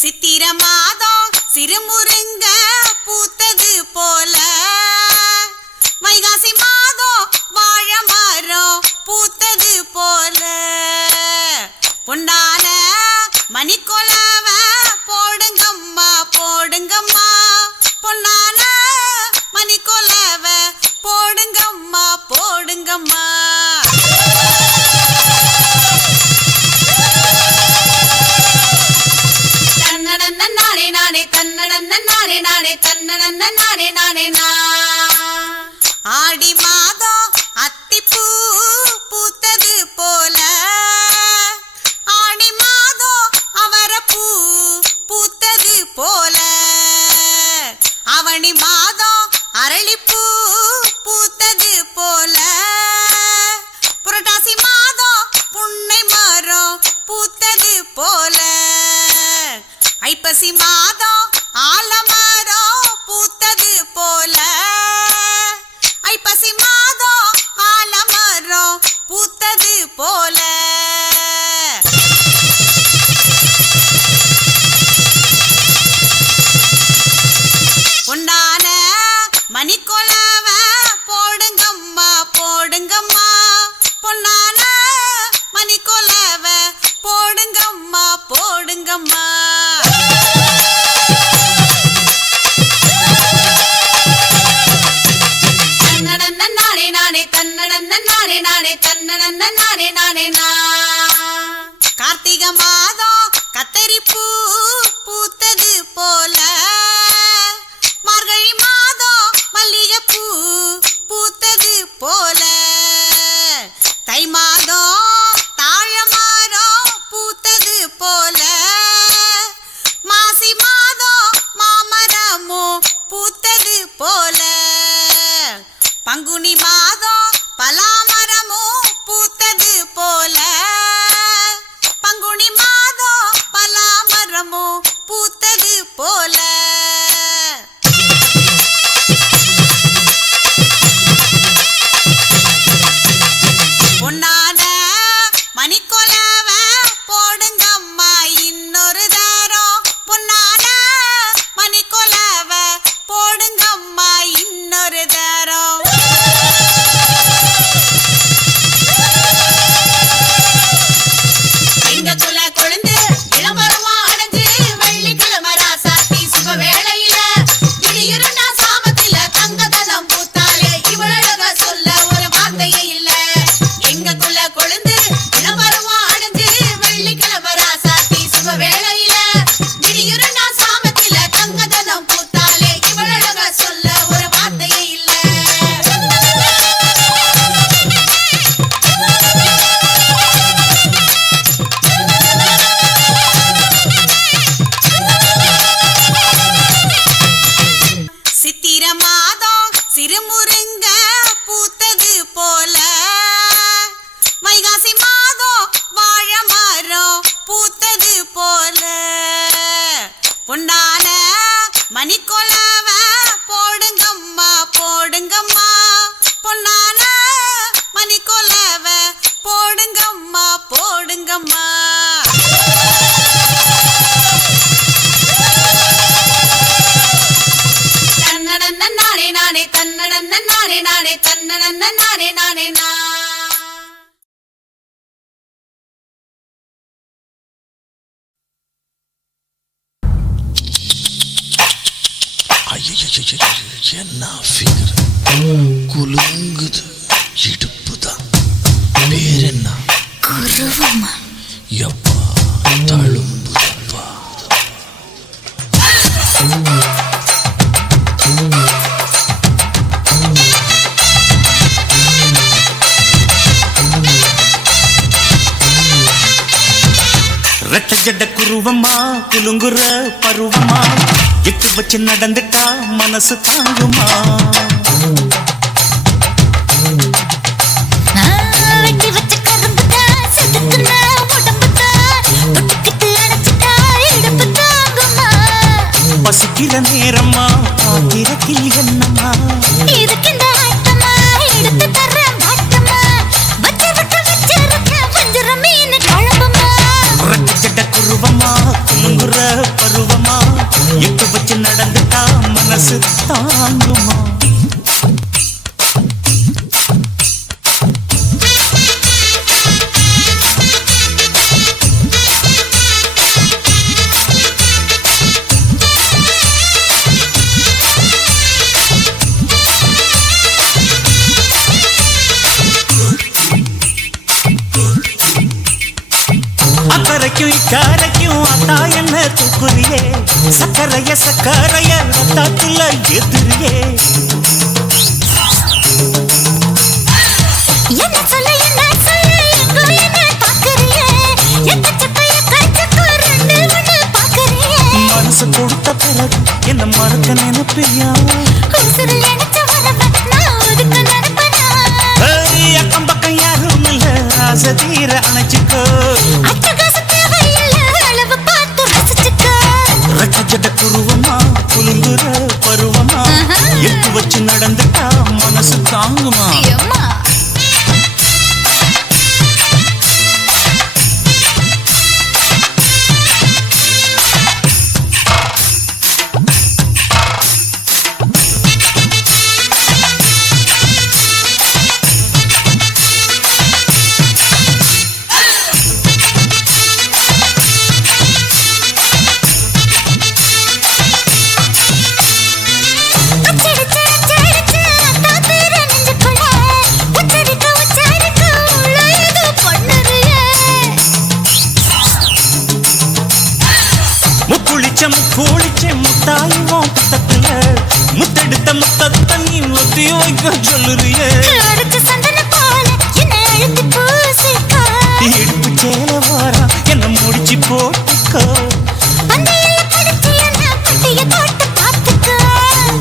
சித்திர மாதம் சிறுமுருங்க பூத்தது போல வைகாசி மாதம் வாழை மரம் பூத்தது போல பொன்னான மணிக்கொலவ போடுங்கம்மா போடுங்கம்மா பொன்னான மணிக்கொலவ போடுங்கம்மா போடுங்கம்மா ஆடி மாதம் அத்திப்பூ பூத்தது போல ஆடி மாதம் அவரப்பூ பூத்தது போல அவனி மாதம் அரளிப்பூ பூத்தது போல புரட்டாசி மாதம் புன்னை மரம் பூத்தது போல ஐப்பசி மாதம் ஆலமரம் பூத்தது போல ஐப்பசி மாதம் ஆலமரம் பூத்தது போல பொன்னான மணிக்கொலவ போடுங்கம்மா போடுங்கம்மா பொன்னான மணிக்கொலவ போடுங்கம்மா போடுங்கம்மா கார்த்திகை மாதம் கத்தரி பூ பூத்தது போல மார்கழி மாதம் மல்லிகை நானே தன்னனன்ன நானே நானே தன்னனன்ன நானே நானே நா என்ன ஃபிகர் குலுங்குது இடுப்பு தான் பேர் என்ன குருவமா எப்பா தழும்புதப்பா ரெட்ட ஜட குருவமா குலுங்குற பருவமா எட்டு வச்சு நடந்துட்டா மனசு தாங்குமா வெட்டி வச்ச கரும்புதா சுத்துக்குனா உடம்புதா தொட்டுக்கிட்டு அடைச்சிட்டா இடுப்பு தாங்குமா பசிக்கிற நேரமா பாத்திரத்தில் என்னம்மா இதுக்கு இந்த ஆட்டமா எடுத்து தர்றேன் பாட்டமா வச்சிருக்க வஞ்சிர மீன் குழம்புமா ரெட்ட ஜட குருவமா குலுங்குற பருவமா எட்டு வச்சு நடந்துட்டா மனசு தாங்குமா அக்கறைக்கும் இக்கரைக்கும் அத்தா என்ன தூக்குறியே சக்கரைய ரத்தாத்துல எதிரியே என்ன சொல்லு எங்கோ என்ன பாக்குறியே எக்கச்சக்கைய கச்சக்கு ரெண்டு ஒண்ணு பாக்குறியே மனசு கொடுத்த பிறகு என்ன மறக்க நினைப்பியா உசுறு நினைச்ச உறவை நான் ஒதுக்க நினைப்பனா அக்கம் பக்கம் யாரும் இல்ல ஆசை தீர அணைச்சிக்கோ அட்டகாசம் தேவையில்ல அளவு பார்த்து ரசிச்சுக்கோ ரெட்ட ஜட குருவமா குலுங்குற பருவமா எட்டு வச்சு நடந்துட்டா மனசு தாங்குமா அம்மா கூலிச்சம் முத்தாயுவோம் புத்தத்துல முத்தெடுத்த முத்தத்தை நீ ஒத்தி வைக்க சொல்லுறியே அடிச்ச சந்தன போல என்ன அழுத்தி பூசிக்கோ இடுப்பு சேல வாரா என்ன முடிச்சு போட்டுக்கோ பந்தியில கடிச்சு என்ன பட்டிய போட்டு பார்த்துக்கோ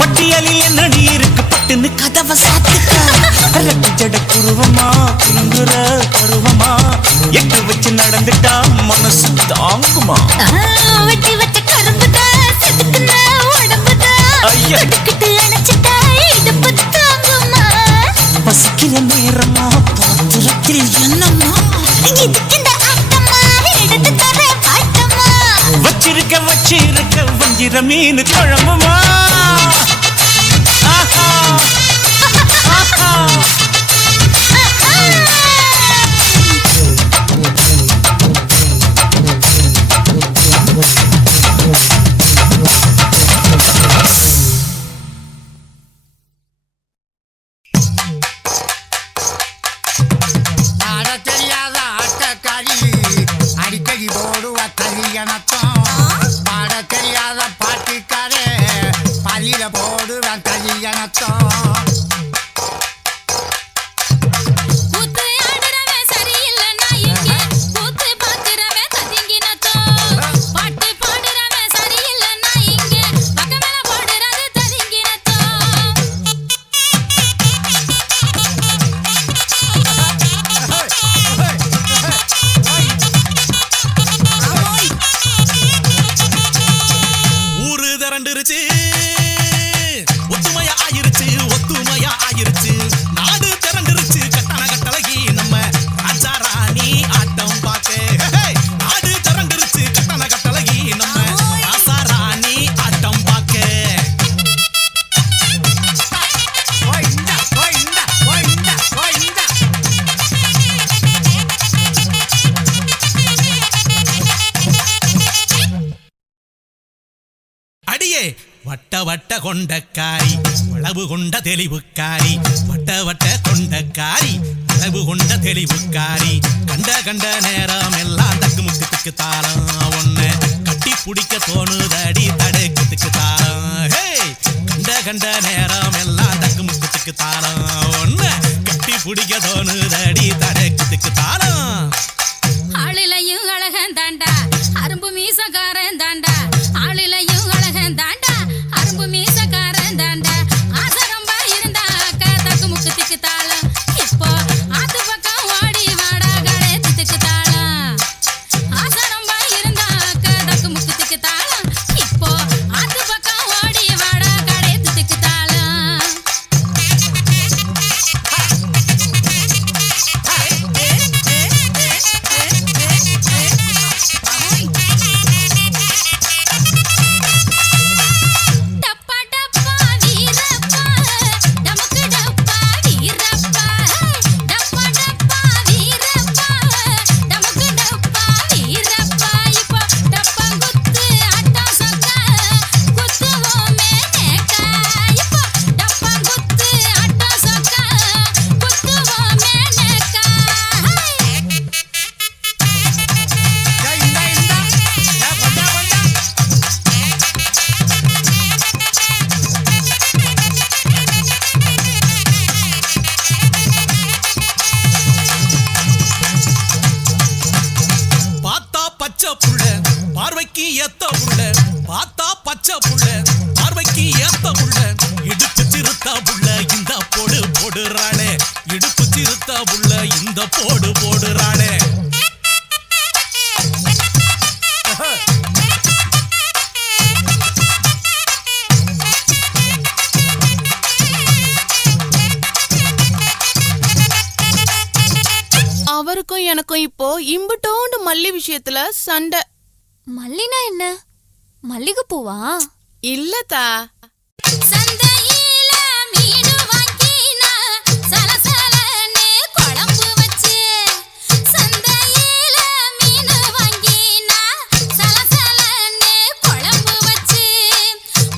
பட்டியலில் என்னடி இருக்கு பட்டுன்னு கதவை சாத்துக்கோ ரெட்ட ஜட குருவமா குலுங்குற பருவமா எட்டு வச்சு நடந்துட்டா மனசு தாங்குமா வெட்டி வச்ச கரும்புதா செதுக்குனா உடம்புதா தொட்டுக்கிட்டு அணைச்சிட்டா இடுப்பு தாங்குமா பசிக்கிற நேரமா பாத்திரத்தில் என்னம்மா இதுக்கு இந்த ஆட்டமா எடுத்து தர பாட்டமா வச்சிருக்க வஞ்சிர மீன் குழம்புமா ஆஹா ஆஹா அடிக்கடி போடுவ கல்யாணத்தம் பாட தெரியாத பாட்டுக்காரே பள்ளியில போடுவேன் கல்யாணத்தம் கூத்து ஆடுறவன் சரியில்லைன்னா இங்கே கூத்து பார்க்கிறவன் ததிங்கினத்தோ பாட்டு பாடுறவன் சரியில்லைன்னா இங்கே பக்கமேல போடுறது ததிங்கினத்தோ ஊரு திரண்டுருச்சு ஒத்துமையா ஆயிருச்சு ஒத்துமை கொண்டக்காரி அளவு கொண்ட தெளிவுக்காரி வட்ட வட்ட கொண்டக்காரி அளவு கொண்ட தெளிவுக்காரி கண்ட நேரம் எல்லாம் தக்கு முக்கு திக்கு தாளம் ஒன்ன கட்டி பிடிக்க தோணுதடி தடுக்கு திக்கு தாளம் ஹே கண்ட நேரம் எல்லாம் தக்கு முக்கு திக்கு தாளம் ஒன்ன கட்டி பிடிக்க தோணுதடி தடுக்கு திக்கு தாளம் ஆளிலையும் அழகன் தாண்டா அரும்பு மீசக்காரன் தாண்டா ஆளிலையும் அழகன் தாண்டா அரும்பு மீசக்காரன் தாண்டா ஆசரம்பா இருந்தா தக்கு முக்கு திக்கு தாளம் இப்போ ஆத்து பக்கம் ஓடி வாடா கடை திக்கு தாளம் ஆசரம்பா இருந்தா தக்கு முக்கு திக்கு தாளம் இப்போ ஆத்து பக்கம் ஓடி வாடா கடை திக்கு தாளம் டப்பா டப்பா வீரப்பா நமக்கு டப்பா வீரப்பா டப்பா டப்பா வீரப்பா நமக்கு டப்பா வீரப்பா இப்போ டப்பா குத்து அட்டா சக்கா குத்துவோமே நேக்கா இப்போ டப்பா குத்து அட்டா சக்கா குத்துவோமே நேக்கா பார்த்தா பச்சை புள்ள பார்வைக்கு ஏத்த புள்ள பார்த்தா பச்சை புள்ள பார்வைக்கு ஏத்த புள்ள இடுப்பு சிறுத்தா புள்ள இந்த போடு போடுறாளே இடுப்பு சிறுத்தா புள்ள இந்த போடு போடுறாளே அவருக்கும் எனக்கும் இப்போ இம்புட்டோண்டு மல்லி விஷயத்துல சண்டை. மல்லினா என்ன? மல்லிகை பூவா? இல்லதா. சந்தையில மீனு வாங்கினா சலசலன்னு குழம்பு வச்சு சந்தையில மீனு வாங்கினா சலசலன்னு குழம்பு வச்சு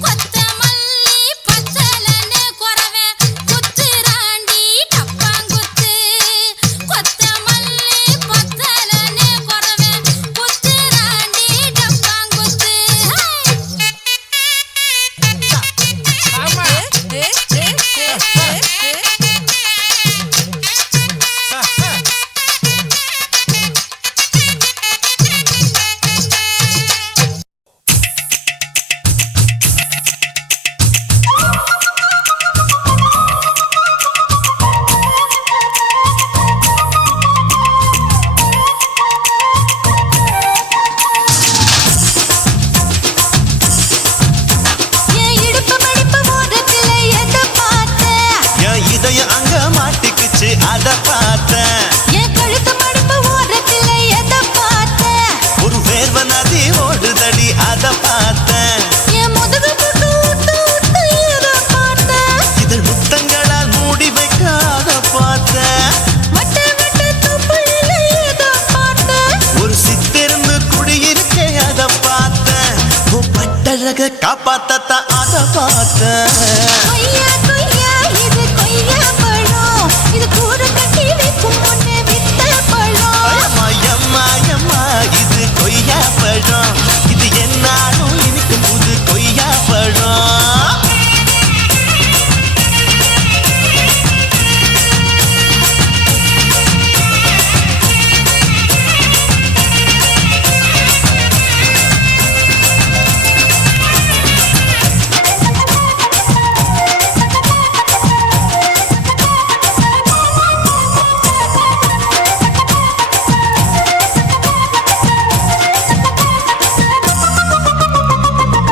கொத்தமல்லி பச்சலன்னு குறவே குத்துராண்டி டப்பாங்குத்து கொத்தமல்லி பச்சலன்னு குறவே குத்துராண்டி டப்பாங்குத்து அத பார்த்தேன் என் கழுத்து மடிப்பு ஓரத்துல எதை பார்த்தேன் ஒரு வேர்வ நதி ஓடுதடி அத பார்த்தேன் என் முதுகு புட்டு விட்டு விட்டு எதை பார்த்தேன் இதழ் முத்தங்களால் மூடி வைக்க அத பார்த்தேன் வட்ட வட்ட துப்புல எதை பார்த்தேன் ஒரு சித்திருந்து குடியிருக்க அத பார்த்தேன் உன் பட்டழக காப்பாத்தத்தான் அத பார்த்தேன் கொய்யா கொய்யா இது கொய்யா பழம் இது கூட கட்டி வைக்கும் முன்னே வித்த பழம் அம்மா இது கொய்யா பழம் இது என்னாலும் இனிக்கும் புது கொய்யா பழம்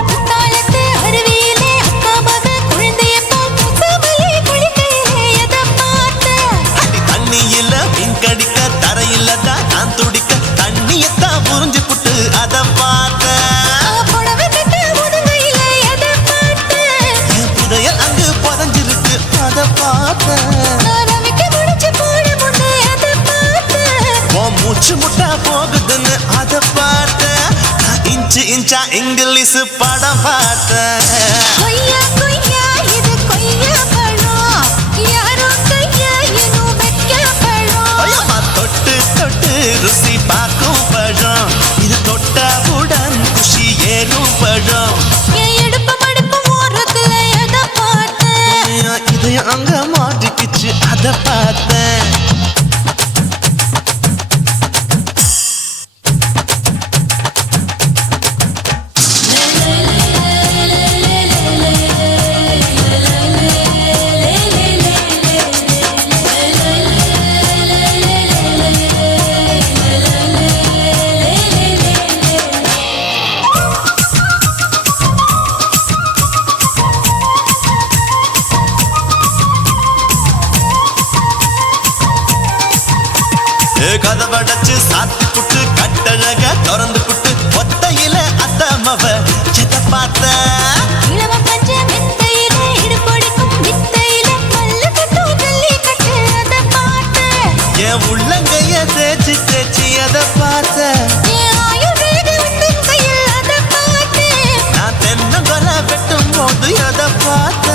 குத்தாலத்து அருவியிலே அக்கா மக குழந்தைய போல் முகமலி குளிக்கையிலே எதை பார்த்தேன் தண்ணியில மீன் கடிக்க தரையில தான் நான் துடிக்க தண்ணியத்தான் புரிஞ்சு புட்டு அத பார்த்தேன் புடவை கட்ட முதுகையிலே எதை பார்த்தேன் என் புதையல் அங்கு புதஞ்சிருக்கு அத பார்த்தேன் நான் அவிக்க முடிச்சு போட முன்னே எதை பார்த்தேன் உன் மூச்சு முட்டா போகுதுன்னு அத பார்த்தேன் நான் இன்ச்சு சீஞ்சா இங்கிலீஷ் படம் பார்த்தேன் கொய்யா கொய்யா இது கொய்யா பழம் யாரோ கையா இன்னும் வைக்க பழம் தொட்டு தொட்டு ருசி பார்க்கும் பழம் இது தொட்டவுடன் குஷி ஏறும் பழம் என் இடுப்பு மடுப்பு ஓரத்துல எதை பார்த்தேன் இது அங்க மாட்டிக்கிச்சு அத பார்த்தேன் கதவடைச்சு சாத்தி புட்டு கட்டழக திறந்து புட்டு ஒத்தையில அத்தமவ செத்த பார்த்த இளவ பஞ்ச மெத்தையில இடுப்பொடிக்கும் வித்தையில மல்ல கட்டு ஜல்லி கட்டு அத பார்த்தேன் என் உள்ளங்கைய தேய்ச்சி தேய்ச்சி அத பார்த்த என் ஆயுர்வேத உந்தன் கையில் அத பார்த்தேன் நான் தென்னங்கொலை வெட்டும் போது அத பார்த்த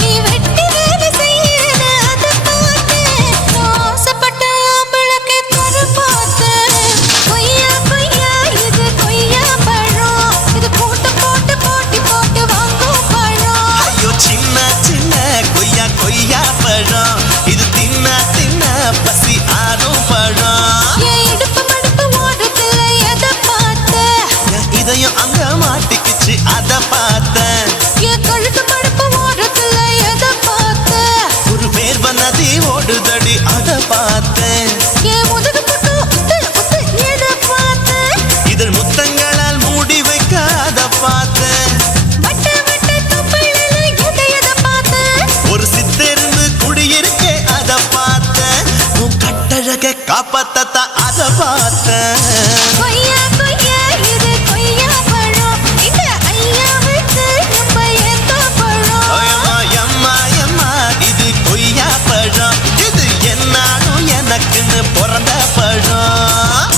நீ வெட்டி வேலை செய்யற அத பார்த்தேன் ஆசைப்பட்ட ஆம்பளக்கு தர பார்த்தேன் கொய்யா கொய்யா இது கொய்யா பழம் இது போட்டு போட்டு போட்டி போட்டு வாங்கும் பழம் ஐயோ சின்ன சின்ன கொய்யா கொய்யா பழம் இது தின்ன தின்ன பசி ஆறும் பழம் என் இடுப்பு மடுப்பு ஓரத்துல எதை பார்த்தேன் என் இதயம் அங்க மாட்டிக்கிச்சு அத பார்த்தேன் என் கழுத்து மடுப்பு ஓரத்துல எதை பார்த்தேன் ஒரு வேர்வ நதி ஓடுதடி அத பார்த்தேன் என் முதுகு புட்டு உத்து உத்து எதை பார்த்தேன் இதழ் முத்தங்களால் மூடி வைக்க அத பார்த்தேன் வட்ட வட்ட தொப்பையில எதை பார்த்தேன் ஒரு சித்தெரும்பு குடியிருக்கே அத பார்த்தேன் உன் கட்டழக காப்பாத்தத்தா அத பார்த்தேன் கொய்யா கொய்யா இது கொய்யா பழம் இந்த ஐயா விட்டு நம்ம எந்த பழம் அம்மா அம்மா அம்மா இது கொய்யா பழம் இது என்னாலும் எனக்குன்னு பிறந்த பழம்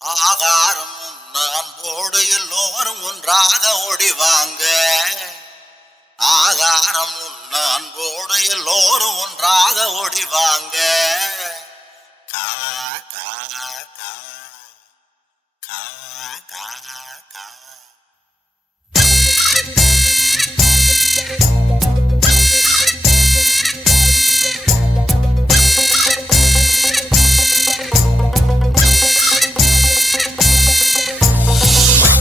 ஆகாரம் நான் போடு எல்லோரும் ஒன்றாக ஓடிவாங்க ஆகாரம் நான் போடு எல்லோரும் ஒன்றாக ஓடிவாங்க கா கா கா கா கா கா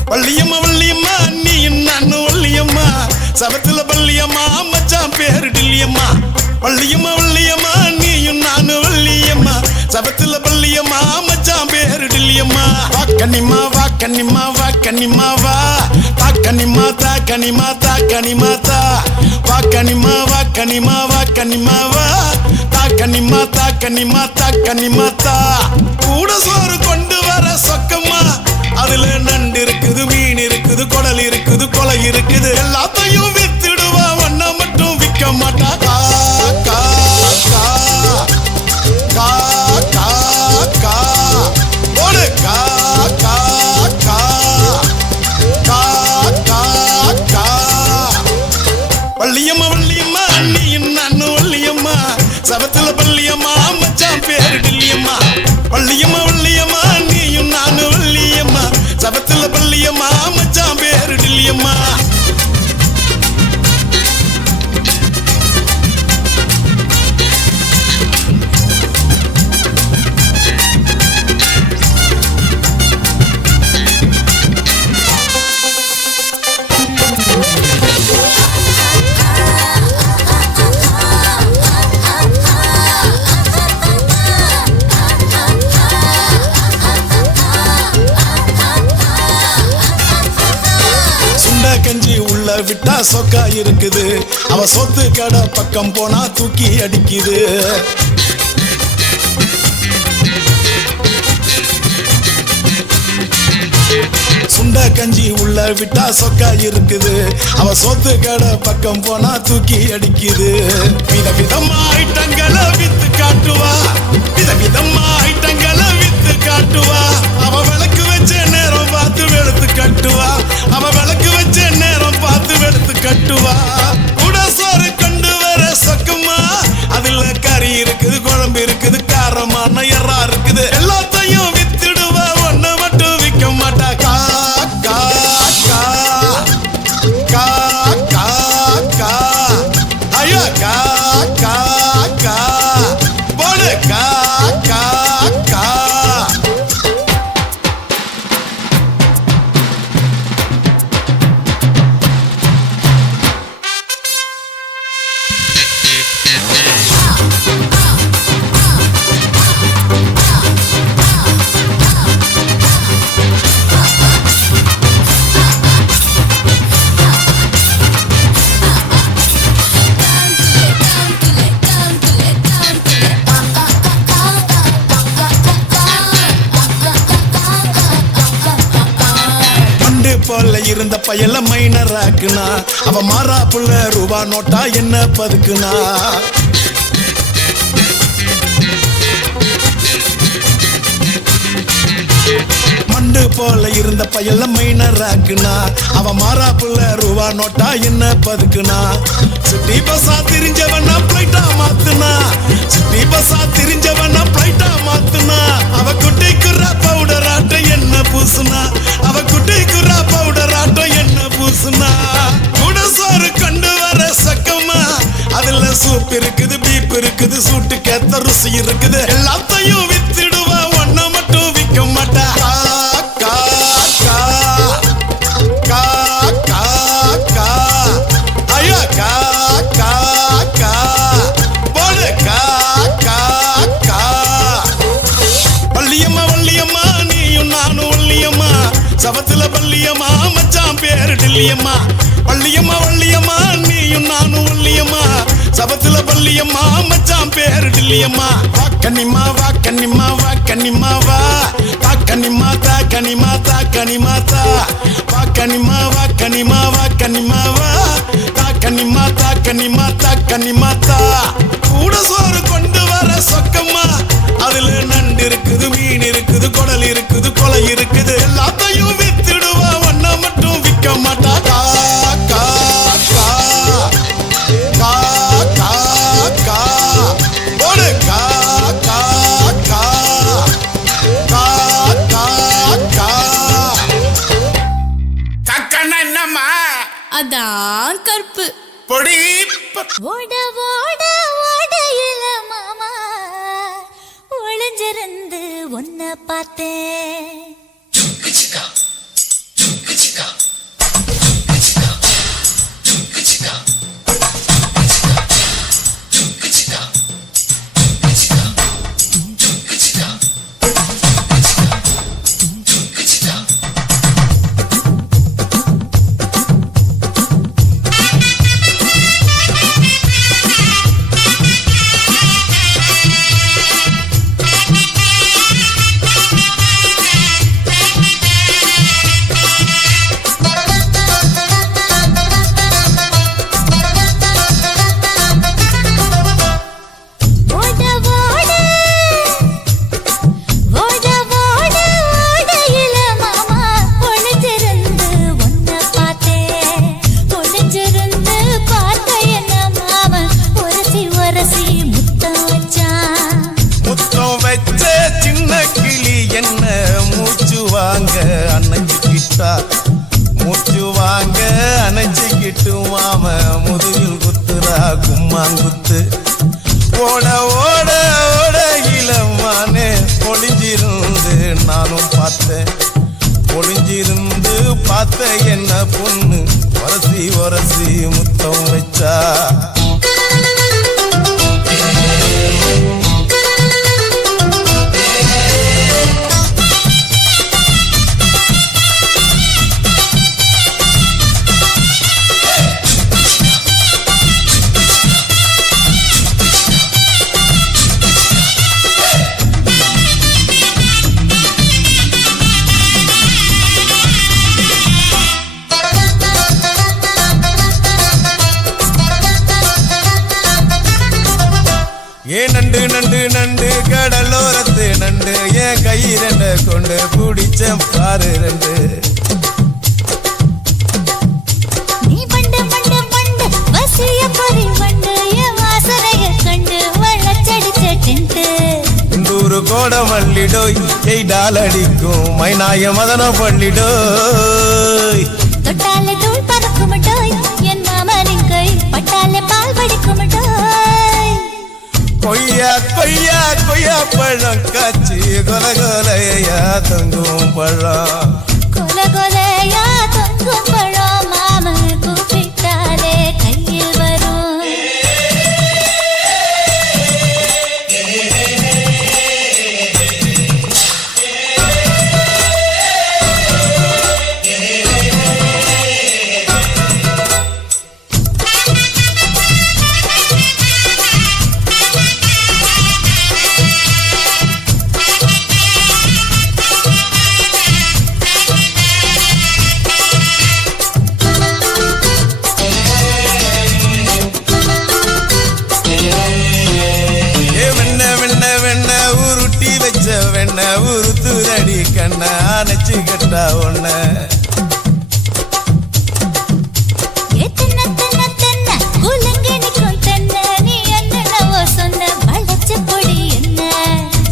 வள்ளியம்மா வள்ளியம்மா நீ நானு வள்ளியம்மா சபத்துல பள்ளியம்மா மச்சான் பேரு டில்லியம்மா வள்ளியம்மா வள்ளியம்மா நீயும் நானு வள்ளியம்மா சபத்துல பள்ளியம்மா மச்சான் பேரு டில்லியம்மா வா கன்னிமா வா கன்னிமா வா கன்னிமா வா தா கன்னிமா தா கன்னிமா தா கன்னிமா தா வா கன்னிமா வா கன்னிமா வா கன்னிமா வா தா கன்னிமா தா கன்னிமா தா கன்னிமா தா கூட சோறு கொண்டு வர சொக்கம்மா அதுல நண்டு இருக்குது மீன் இருக்குது குடல் இருக்குது கொலை இருக்குது எல்லாத்தையும் வித்துடுவா ஒன்ன மட்டும் விற்க மாட்டா கா கா கா கா கா கா போடு கா கா கா கா கா கா வள்ளியம்மா வள்ளியம்மா நீ நானு வள்ளியம்மா சபத்துல பள்ளியம்மா மச்சான் பேரு டில்லியம்மா வள்ளியம்மா வள்ளியம்மா நீயும் நானு வள்ளியம்மா சபத்துல பள்ளியம்மா மச்சான் பேரு டில்லியம்மா கஞ்சி உள்ள விட்டா சொக்கா இருக்குது அவ சொத்து கடை பக்கம் போனா தூக்கி அடிக்குது சுண்ட கஞ்சி உள்ள விட்டா சொக்கா இருக்குது அவ சொத்து கடை பக்கம் போனா தூக்கி அடிக்குது வித விதமா ஐட்டங்களை வித்து காட்டுவா விதவிதமா ஐட்டங்களை வித்து காட்டுவா அவ விளக்கு வச்ச நேரம் பார்த்து வெளுத்து கட்டுவா அவ விளக்கு வச்ச நேரம் பார்த்து வெளுத்து கட்டுவா கூட சோறு கொண்டு வர சொக்கமா அதுல கறி இருக்குது குழம்பு இருக்குது காரமான எறா இருக்குது எல்லாத்தையும் வித்துடுவா ஒண்ணு மட்டும் விற்க மாட்டா கா கா கா கா கா கா ஐயோ கா கா கா போடு கா கா கா போல இருந்த பயல மைனராக்குனா அவ மாறா புள்ள ரூபா நோட்டா என்ன பதுக்குனா மண்டு போல இருந்த பயல மைனராக்குனா அவ மாறா புள்ள ரூபா நோட்டா என்ன பதுக்குனா சிட்டி பஸ்ஸா திரிஞ்சவனா பிளைட்டா மாத்துனா சிட்டி பஸ்ஸா திரிஞ்சவனா பிளைட்டா மாத்துனா அவ குட்டி குர்ரா பவுடர் ஆட்ட என்ன பூசுனா அவ குட்டி குர்ரா பவுடர் ஆட்ட என்ன பூசுனா கூட சோறு கொண்டு வர சக்கமா அதுல சூப் இருக்குது பீப் இருக்குது சூட்டு கேத்த ருசி இருக்குது எல்லாத்தையும் வித்துடுவா ஒன்ன மட்டும் விற்க மாட்டா கா கா கா கா கா ஐயா கா கா கா போடு கா கா கா வள்ளியம்மா வள்ளியம்மா நீயும் நானும் வள்ளியம்மா சபத்துல பள்ளியம்மா மச்சான் பேரு டில்லியம்மா வள்ளியம்மா வள்ளியம்மா நீயும் நானும் வள்ளியம்மா சபத்துல பள்ளியம்மா மச்சான் பேரு டில்லியம்மா வாக்கனிமா வாக்கனிமா வாக்கனிமா வா தாக்கனிமா தாக்கனிமா தாக்கனிமா தா வாக்கனிமா வாக்கனிமா வாக்கனிமா வா தாக்கனிமா தாக்கனிமா தாக்கனிமா தா கூட சோறு கொண்டு வர சொக்கம்மா அதுல நண்டு இருக்குது மீன் இருக்குது குடல் இருக்குது கொலை இருக்குது எல்லாத்தையும் வித்துடுவா ஒன்ன மட்டும் விற்க மாட்டா கா கா கா கா கா கா போடு கா கா கா கா கா கா கக்கன்னா என்னம்மா அதான் கற்பு பொடி ஓட ஓட ஓடையில மாமா ஒளிஞ்சிருந்து உன்னை பார்த்தேன் மூச்சு வாங்க அணைச்சிக்கிட்டு மாம முதுகில் குத்துரா கும்மாங்குத்து ஓட ஓட ஓட இளமானே ஒளிஞ்சிருந்து நானும் பார்த்தேன் ஒளிஞ்சிருந்து பார்த்த என்ன பொண்ணு ஒரசி ஒரசி முத்தம் வச்சா நண்டு நண்டு நண்டு கடலோரத்து நண்டு என் கை ரெண்ட கொண்டு பிடிச்ச பாரு ரெண்டு நீ பண்டு பண்டு பண்டு வசிய பறி பண்டு என் வாசனைய கண்டு வளச்சடிச்ச டென்ட் குண்டூரு கோட மல்லிடோய் எய்டால் அடிக்கும் மைனாய மதன பள்ளிடோய் தொட்டாலே தூள் பறக்குமட்டோய் என் மாமனின் கை பட்டாலே பால் வடிக்குமட்டோய் கொய்யா கொய்யா கொய்யா பழம் காய்ச்சி கொல கொலையா தொங்கும் பழம் கொல கொலையா தொங்கும் பழம் மாமன் கூப்பிட்டாலே கையில் வரும் உருத்துதடி கண்ண அணைச்சு கட்டா ஒண்ண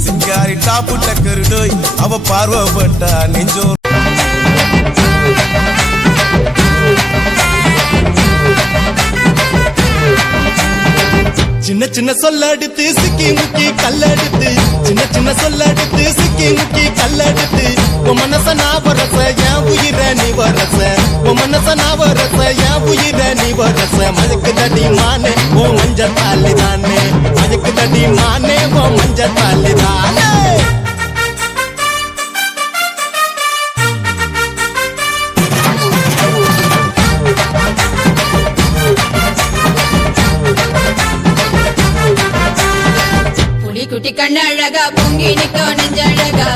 சிங்காரி டாப்பு டக்கரு டோய் அவ பார்வப்பட்டா நெஞ்சோ சின்ன சின்ன சொல்லடுத்து சிக்கி முக்கி கல்லடுத்து சின்ன சின்ன சொல்லடுத்து சிக்கி முக்கி கல்லடுத்து உன் மனச நான் வரச என் உயிர நீ வரச உன் மனச நான் வரச என் உயிர நீ வரச மஜக்கு தடி மானே ஓ மஞ்ச தாலி தானே மஜக்கு தடி மானே ஓ மஞ்ச தாலி தானே குட்டி கண்ணழகா பொங்கி நிக்கோ நெஞ்சழகா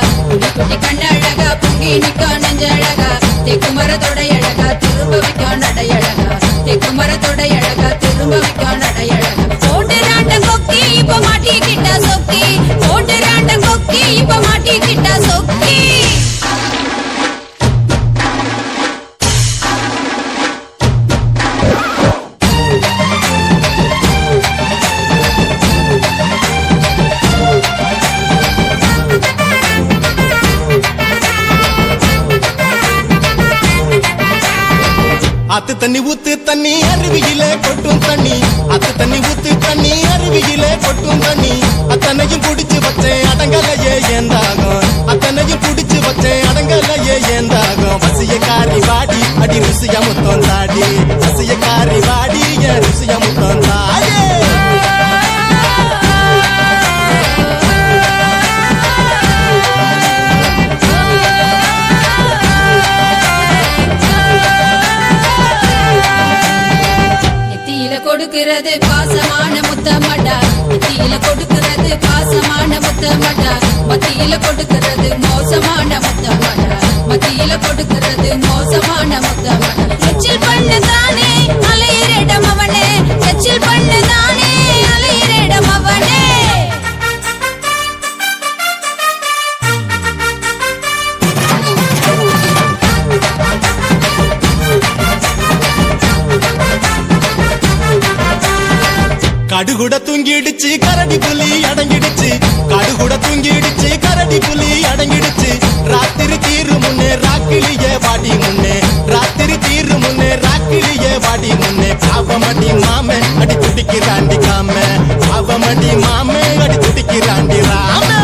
குட்டி கண்ணழகா பொங்கி நிக்கோ நெஞ்சழகா தெக்கு மரத்தோட அழகா திரும்ப வைக்கோ நடையழகா தெக்கு மரத்தோட அழகா திரும்ப வைக்கோ நடையழகா போட்டு ராண்ட கொக்கி இப்ப மாட்டிக்கிட்ட சொக்கி போட்டு ராண்ட கொக்கி இப்ப மாட்டிக்கிட்ட சொக்கி அத்து தண்ணி ஊத்து தண்ணி அருவியில கொட்டும் தண்ணி அத்து தண்ணி ஊத்து தண்ணி அருவியில கொட்டும் தண்ணி அத்தனையும் குடிச்சு வச்சேன் அடங்கலையே ஏந்தாகும் அத்தனையும் குடிச்சு வச்சேன் அடங்கலையே ஏந்தாகும் பசிய காரி வாடி அடி ருசிய முத்தம் தாடி பசிய காரி வாடி என் ருசிய முத்தம் தாடி கொடுக்கிறது பாசமான முத்தமடா மத்தியில கொடுக்கிறது பாசமான முத்தமடா மத்தியில கொடுக்கிறது மோசமான முத்தமடா மத்தியில கொடுக்கிறது மோசமான முத்தமடா எச்சில் பண்ணு தானே அலையிரிடம் அவனே எச்சில் பண்ணு தானே அலையிரிடம் அவனே கடுகுட தூங்கிடுச்சு கரடி புலி அடங்கிடுச்சு கடுகுட தூங்கிடுச்சு கரடி புலி அடங்கிடுச்சு ராத்திரி தீரு முன்னே ராக்கிலியே வாடி முன்னே ராத்திரி தீரு முன்னே ராக்கிலியே வாடி முன்னே பாவமடி மாமே அடி துடிக்கிறாண்டி காமே பாவமடி மாமே அடி துடிக்கிறாண்டி ராமே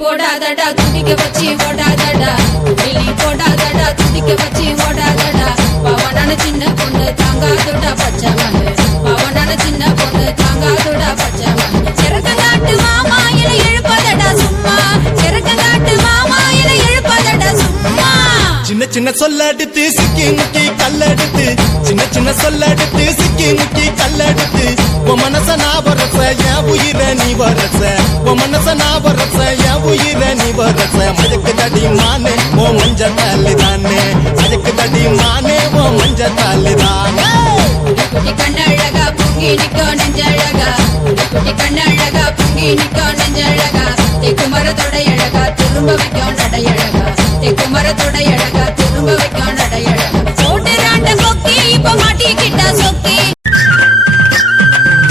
போடாதடா துடிக்க வச்சு ஓடாதடா வெளி போடாதடா துடிக்க வச்சு ஓடாதடா பவனான சின்ன பொண்ணு தாங்காதுடா பச்சை மண்ணு பவனான சின்ன பொண்ணு தாங்காதுடா பச்சை மண்ணு செரக்கங்காட்டு மாமா என எழுப்பதடா சும்மா செரக்கங்காட்டு மாமா என எழுப்பதடா சும்மா சின்ன சின்ன சொல்லெடுத்து சிக்கி முக்கி கல்லெடுத்து சின்ன சின்ன சொல்லெடுத்து சிக்கி முக்கி கல்லெடுத்து உன் மனச நான் வரச என் உயிர நீ வரச உன் மனச நான் வரச என் உயிர நீ வரச மயக்கு தடி மானே ஓ மஞ்ச தாலி தானே மயக்கு தடி மானே ஓ மஞ்ச தாலி தானே கண்ணழகா பொங்கி நிக்கோ நெஞ்சழகா கண்ணழகா பொங்கி நிக்கோ நெஞ்சழகா தெக்கு மரத்தோட அழகா திரும்ப வைக்கும் நடையழகா தெக்கு மரத்தோட அழகா திரும்ப வைக்கும் நடையழகா சோட்டுறாண்ட கொக்கி இப்ப மாட்டிக்கிட்டா சொக்கி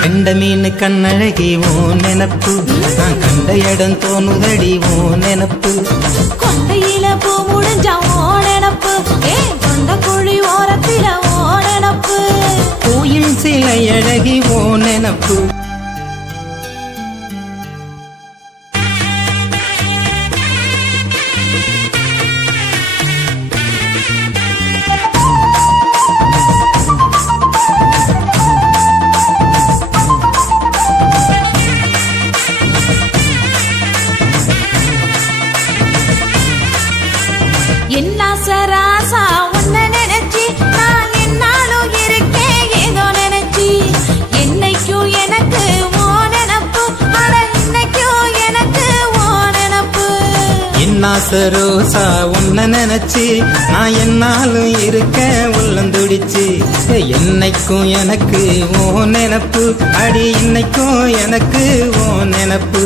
கண்ட மீன் கண்ணழகி ஓ நெனப்பு நான் கண்ட இடம் தோணுதடி ஓ நெனப்பு கொண்டையில பூ முடிஞ்சா ஓ நெனப்பு ஏன் கொண்ட குழி ஓரத்தில ஓ நெனப்பு கோயில் சிலை அழகி ஓ நெனப்பு என்ன சராசா உன்ன நினைச்சி நான் என்னாலும் இருக்கேன் ஏதோ நினைச்சி என்னைக்கும் எனக்கு ஓ நெனப்பு அட இன்னைக்கும் எனக்கு ஓ நெனப்பு என்னாசரோசா உன்ன நினைச்சு நான் என்னாலும் இருக்க உள்ளந்துடிச்சு என்னைக்கும் எனக்கு ஓ நெனப்பு அடி இன்னைக்கும் எனக்கு ஓ நெனப்பு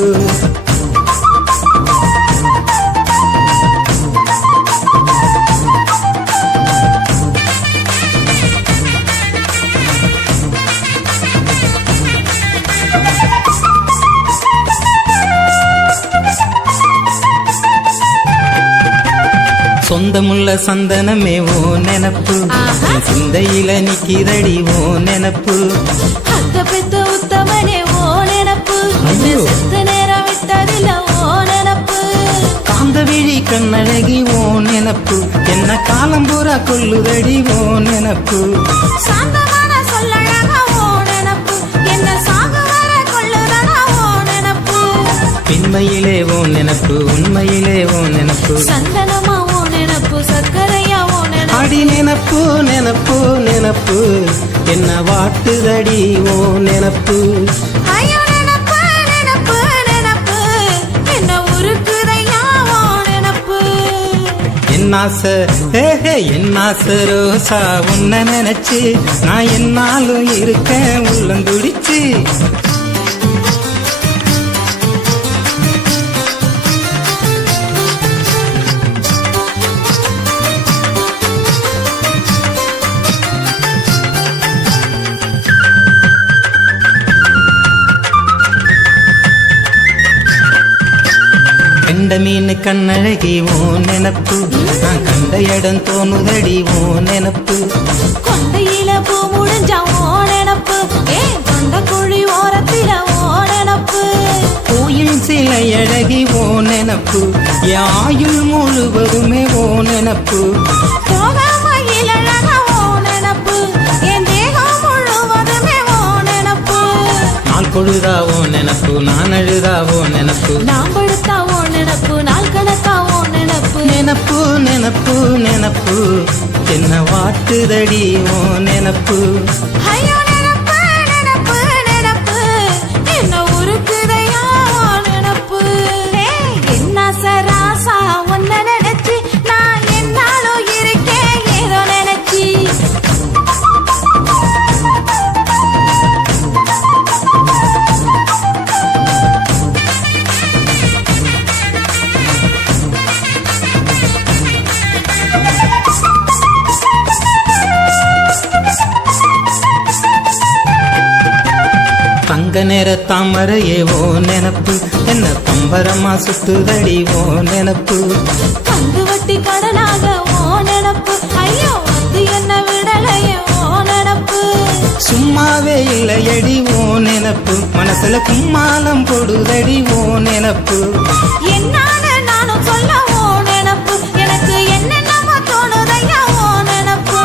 சொந்தமுள்ள சந்தனமே ஓ நெனப்பு என் சிந்தையில நிக்கிறடி ஓ நெனப்பு அத்த பெத்த உத்தமனே ஓ நெனப்பு என்ன செத்த நேரம் விட்டதில்ல ஓ நெனப்பு காந்த விழி கண்ணழகி ஓ நெனப்பு என்ன காலம் பூரா கொல்லுதடி ஓ நெனப்பு சாந்தமான சொல்லழகா ஓ நெனப்பு என்ன சாக வர கொள்ளுதடா ஓ நெனப்பு பெண்மையிலே ஓ நெனப்பு உண்மையிலே ஓ நெனப்பு சந்தனமா ஓ நெனப்பு சக்கரையா ஓ நெனப்பு அடி நெனப்பு நெனப்பு நெனப்பு என்ன வாட்டுதடி ஓ நெனப்பு ஐயோ நெனப்பு நெனப்பு நெனப்பு என்ன உருக்குதையா ஓ நெனப்பு என்னாச என்னாச ரோசா உன்ன நினைச்சு நான் என்னாலும் இருக்க உள்ளந்துடிச்சு கண்ட மீன் கண்ணழகி ஓ நெனப்பு நான் கண்ட இடம் தோணுதடி ஓ நெனப்பு கொண்டையில பூ முடிஞ்சா ஓ நெனப்பு ஏன் கொண்ட குழி ஓரத்தில ஓ நெனப்பு கோயில் சிலை அழகி ஓ நெனப்பு ஆயுள் முழுவதுமே ஓ நெனப்பு தோகமயில் அழகா ஓ நெனப்பு என் தேகம் முழுவதுமே ஓ நெனப்பு நாள் பொழுதாவோ நெனப்பு நான் அழுதாவோ நெனப்பு நாம் படுத்தாவோ நெனப்பு நாள் கணக்காவோ நெனப்பு நெனப்பு நெனப்பு நெனப்பு என்ன வாட்டுதடி ஓ நெனப்பு ஐயோ நெனப்பு நெனப்பு நெனப்பு என்ன உருக்குதையா ஓ நெனப்பு என்ன சராசா உன்ன நினைச்சு நான் என்னாலும் இருக்கேன் ஏதோ நினைச்சி தங்க நேர தாமரையே ஓ நெனப்பு என்ன பம்பரமா சுத்துதடி ஓ நெனப்பு பங்கு வட்டி கடனாக ஓ நெனப்பு ஐயோ அது என்ன விடலையே ஓ நெனப்பு சும்மாவே இல்லையடி ஓ நெனப்பு மனசுல கும்மாலம் போடுதடி ஓ நெனப்பு என்னான்னு நானும் சொல்ல ஓ நெனப்பு எனக்கு என்னென்னமோ தோணுதையா ஓ நெனப்பு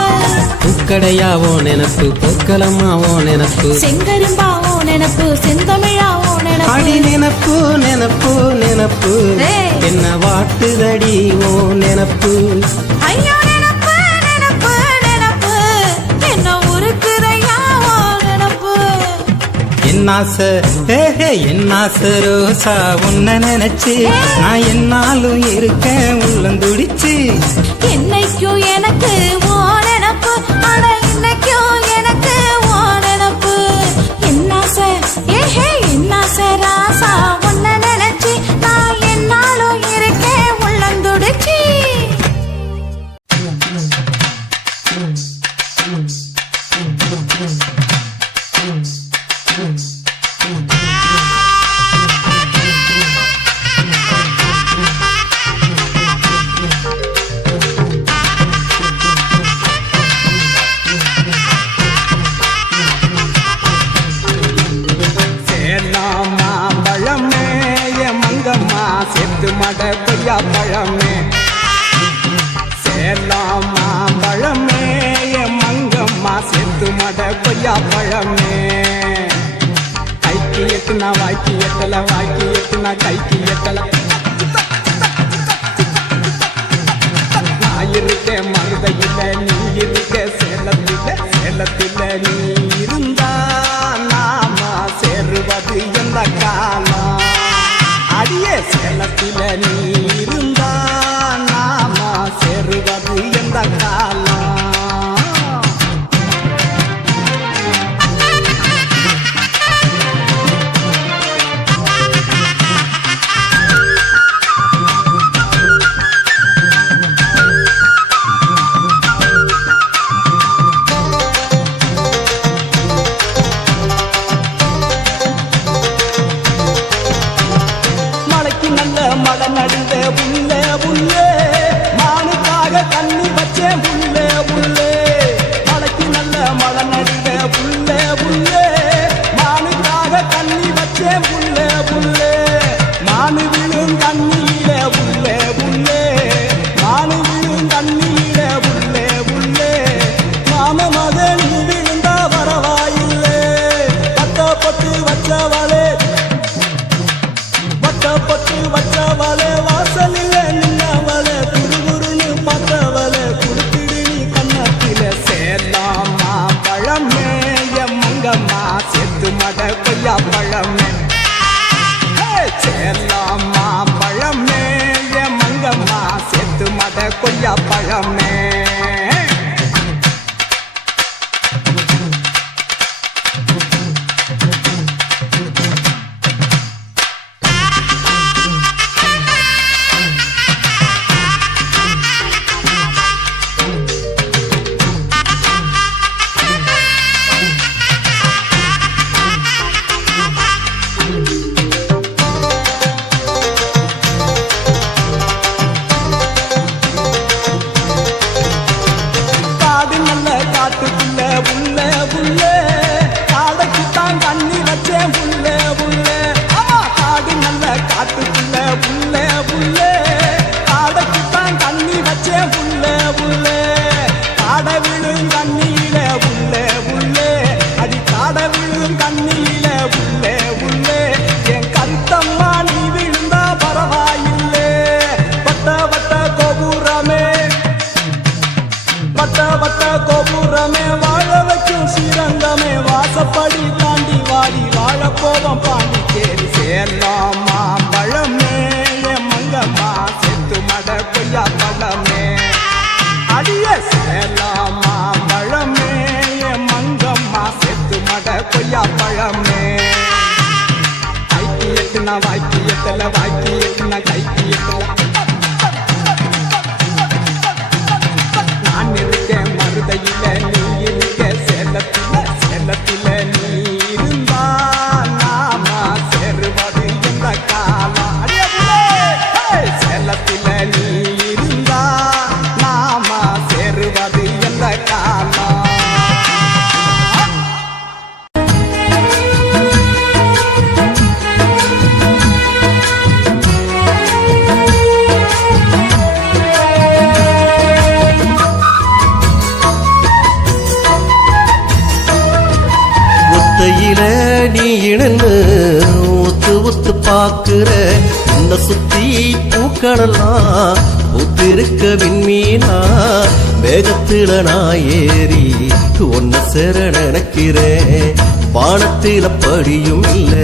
பூக்கடையாவோ நெனப்பு பொற்களமாவோ நெனப்பு செங்கரும்பாவோ நெனப்பு செந்தமிழாவோ நெனப்பு அடி நெனப்பு நெனப்பு நெனப்பு என்ன வாட்டுதடி ஓ நெனப்பு ஐயோ நெனப்பு என்னாசை என்னாசை ரோசா உன்ன நினைச்சு நான் என்னாலும் இருக்கேன் உள்ளந்துடிச்சு. என்னைக்கும் எனக்கு ஓ நினப்பு, அட இன்னைக்கும் எனக்கு ஓ நினப்பு. என்னாசை என்னாசை ராசா உன்ன நினைச்சு நான் என்னாலும் இருக்கேன் உள்ளந்துடிச்சு. பழமே மங்கம்மா செத்து மட கொய்யா பழமே. சேலாமா பழமே மங்கம்மா செத்து மட கொய்யா பழமே. கைக்கு எட்டுனா வாய்க்கு எட்டல, வாய்க்கு எட்டுனா கைக்கு எட்டல. நான் இருக்கேன் மருதையில, நீ இருக்க சேலத்தில. சேலத்தில நீ இருந்தா நாம சேருவது எந்த காலம். அடியே சேலத்தில நீ இருந்தா நாம சேருவது எந்த காலம். மழை நடுவே புல்லே புல்லே, மானுக்காக தண்ணி வச்சேன் புல்லே புல்லே. மழைக்கு நல்ல மழை நடுவே புல்லே புல்லே, மானுக்காக தண்ணி வச்சேன் புல்லே புல்லே. மானு விழும் தண்ணியிலே புல்லே புல்லே, மானு விழும் தண்ணியிலே புல்லே புல்லே. மாம மகன் விழுந்தா வரவாயில்லே, பட்டு வச்சவளே பட்டு வச்சவளே. வாசலில் நின்னவளே, குறுகுறுன்னு பார்த்தவளே, குடுத்திடு நீ கண்ணத்தில. சேலாமா பழமே மங்கம்மா செத்து மட கொய்யா பழமே. சேலாமா பழமே மங்கம்மா செத்து மட கொய்யா பழமே. கோபுரமே வாழ வைக்கும் ஸ்ரீரங்கமே, வாசப்படி தாண்டி வாடி வாழ போவோம் பாண்டிச்சேரி. சேலாமா பழமே மங்கம்மா செத்து மட கொய்யா பழமே. அடிய சேலாமா பழமே மங்கம்மா செத்து மட கொய்யா பழமே. கைக்கு எட்டுனா வாய்க்கு எட்டல, வாய்க்கு எட்டுனா கைக்கு எட்டல. நான் இருக்கேன் மருதையில, நீ இருக்க சேலத்தில. சேலத்தில நீ இருந்தா நாம சேருவது எந்த காலம். சேலத்தில நீ இருந்தா நாம சேருவது எந்த காலம். நீ இணன்னு ஒத்து ஒத்து பாக்குற உன்னை சுத்தி பூக்களெல்லாம் ஒத்திருக்க விண்மீனா. வேகத்துல நான் ஏறி உன்னை சேர நினைக்கிறேன், வானத்தில படியும் இல்ல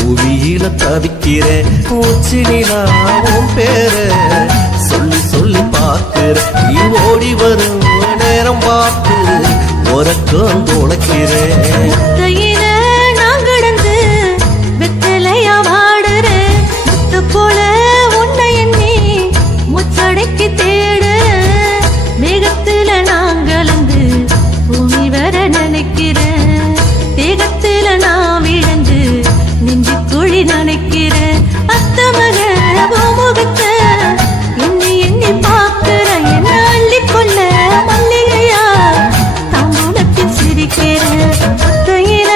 புவியில தவிக்கிறேன் பூச்சி நிலாவும் பேர சொல்லி சொல்லி பார்க்கிற நீ ஓடி வரும் நேரம் பார்த்து உறக்கம் துளைக்கிறேன் நான் கிடந்து வெத்தலையா வாடுறேன் முத்து போல உன்னை எண்ணி முச்சடைக்கு தேடுறேன் மேகத்துல நான் கலந்து பூமி வர நினைக்கிறேன் தேகத்துல நான் விழுந்து நெஞ்சு குழி நினைக்கிறேன் அத்தமக முகத்தை எண்ணி எண்ணி பார்க்கிறேன் என்ன அள்ளி கொள்ள மல்லிகையா தாம்பூலத்தில் சிரிக்கிறேன் ஒத்தையில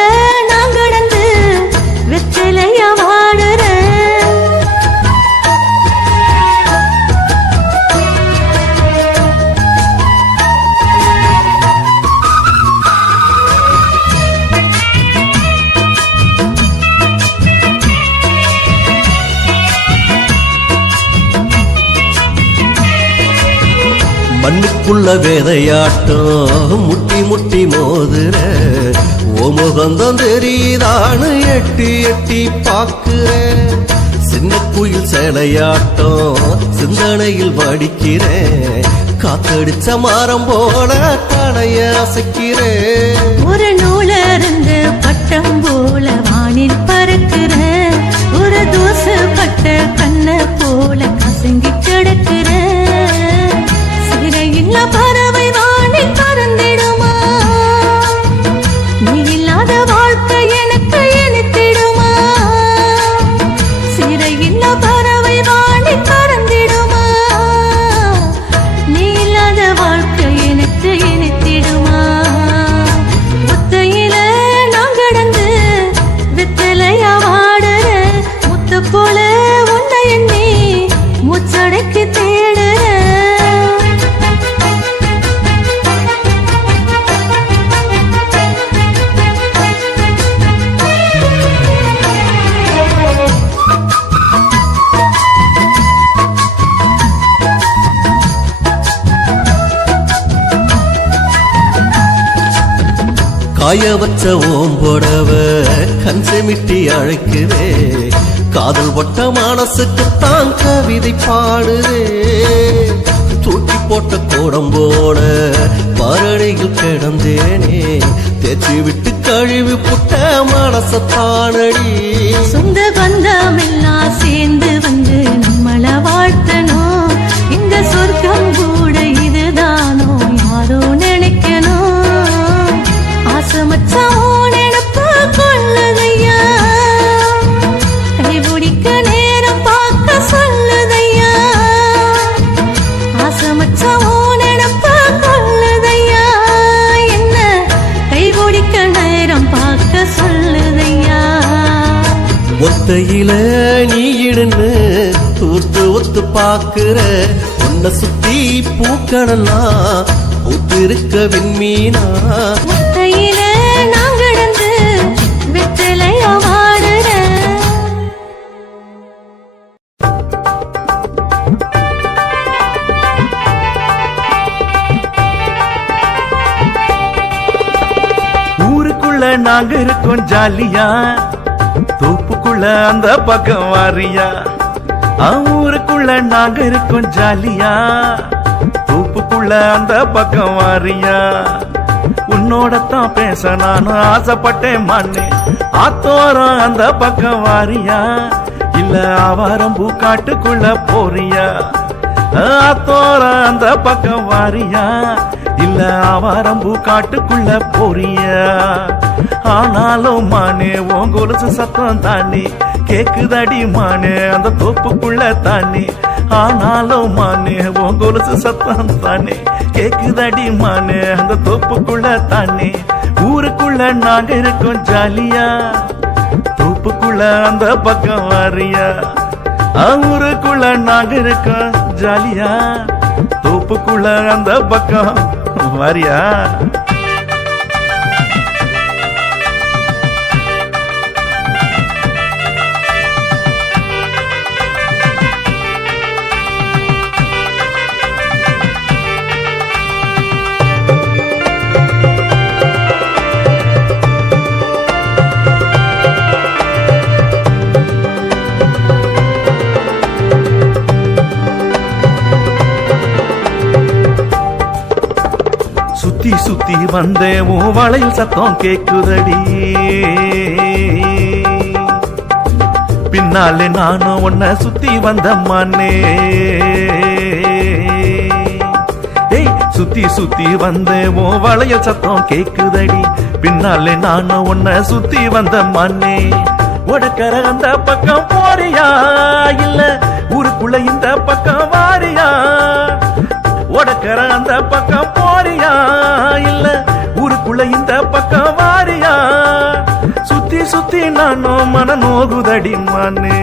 நான் கடந்து வெத்தலையா வாடுறேன் மண்ணுக்குள்ள வேதையாட்டம் முட்டி முட்டி மோதுற ஓ முகந்தம் தெரியுதான்னு எட்டி எட்டி பாக்குற சின்ன குயில் சேலையாட்டம் சிந்தனையில் வடிக்கிறேன் காத்தடிச்ச மரம் போல தடைய அசைக்கிறேன் ஒரு நூலருந்து பட்டம் போல வானில் பறக்கிறேன் ஒரு தூசு பட்ட கண்ண போல கசங்கி கிடக்கிறேன் சிறையில்ல பறவை வானில் பறந்திடுமா நீ இல்லாத வாழ்க்கை எனக்கு இனித்திடுமா சிறையில்ல பறவை வானில் பறந்திடுமா நீ இல்லாத வாழ்க்கை எனக்கு இனித்திடுமா ஒத்தையில நான் கடந்து வெத்தலையா வாடுறேன் முத்த போல உன்னை எண்ணி முச்சடைக்கு தேடுறேன் காய வச்ச ஓம்பொடவ கண் செமிட்டி அழைக்குதே காதல் பட்ட மனசுக்குத்தான் கவிதை பாடுதே தூக்கி போட்ட கோடம்போட பரடையில் கிடந்தேனே தேச்சி விட்டு கழுவி புட்ட மனசத்தானடி சொந்த பந்தம் எல்லாம் சேர்ந்து வந்து நம்மள வாழ்த்தணும் இந்த சொர்க்கம் கூட இதுதானோ யாரோ நினைக்கணும் ஆசமச்சான் நினைப்பு கொள்ளுதையா கைபிடிக்க நேரம் பார்க்க சொல்லுதையா ஆசமச்சான் நினைப்பு கொள்ளுதையா என்ன கைபிடிக்க நேரம் பார்க்க சொல்லுதையா ஒத்தையில நீ இடுன்னு தூர்த்து ஒத்து பாக்குற உன்னை சுத்தி பூக்கடலாம் பூத்திருக்க விண்மீனா ஒத்தையில நான் கிடந்து வெத்தலையா வாடுறேன் ஊருக்குள்ள நாங்க இருக்கோம் ஜாலியா தோப்புக்குள்ள அந்த பக்கம் வாரியா ஊருக்குள்ள நாங்க இருக்கோம் ஜாலியா தோப்புக்குள்ள அந்த பக்கம் வாரியா உன்னோடத்தான் பேச நான் ஆசைப்பட்டேன் மண்ணே ஆத்தோரம் அந்த பக்கம் வாரியா இல்ல ஆவாரம் பூக்காட்டுக்குள்ள போறியா ஆத்தோரம் அந்த பக்கம் வாரியா இல்ல ஆவாரம் பூக்காட்டுக்குள்ள போறியா ஆனாலும் மானே உன் கொலுசு சத்தம் தாண்டி கேக்குதடி மானே அந்த தோப்புக்குள்ள தாண்டி ஆனாலும் மானே உன் கொலுசு சத்தம் தானே கேக்குதடி மானே அந்த தோப்புக்குள்ள தானே ஊருக்குள்ள நாங்க இருக்கோம் ஜாலியா தோப்புக்குள்ள அந்த பக்கம் வாரியா ஊருக்குள்ள நாங்க இருக்கோம் ஜாலியா தோப்புக்குள்ள அந்த பக்கம் வாரியா சுத்தி வந்தேன் உன் வளையல் சத்தம் கேக்குதடி பின்னாலே நானும் உன்னை சுத்தி வந்த மானே ஏய் சுத்தி சுத்தி வந்தேன் உன் வளையல் சத்தம் கேக்குதடி பின்னாலே நானும் உன்னை சுத்தி வந்த மானே உடக்கர அந்த பக்கம் போறியா இல்ல ஊருக்குள்ள இந்த பக்கம் வாரியா உடக்கர அந்த பக்கம் போறியா இல்ல ஊருக்குள்ள இந்த பக்கம் வாரியா சுத்தி சுத்தி நானும் மன நோகுதடி மானே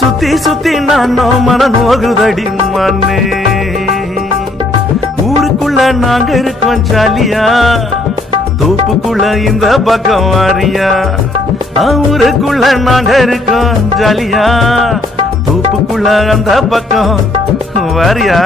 சுத்தி சுத்தி நானும் மன நோகுதடி மானே ஊருக்குள்ள நாங்க இருக்கோம் ஜாலியா தோப்புக்குள்ள இந்த பக்கம் வாரியா ஊருக்குள்ள நாங்க இருக்கோம் ஜாலியா தோப்புக்குள்ள அந்த பக்கம் வாரியா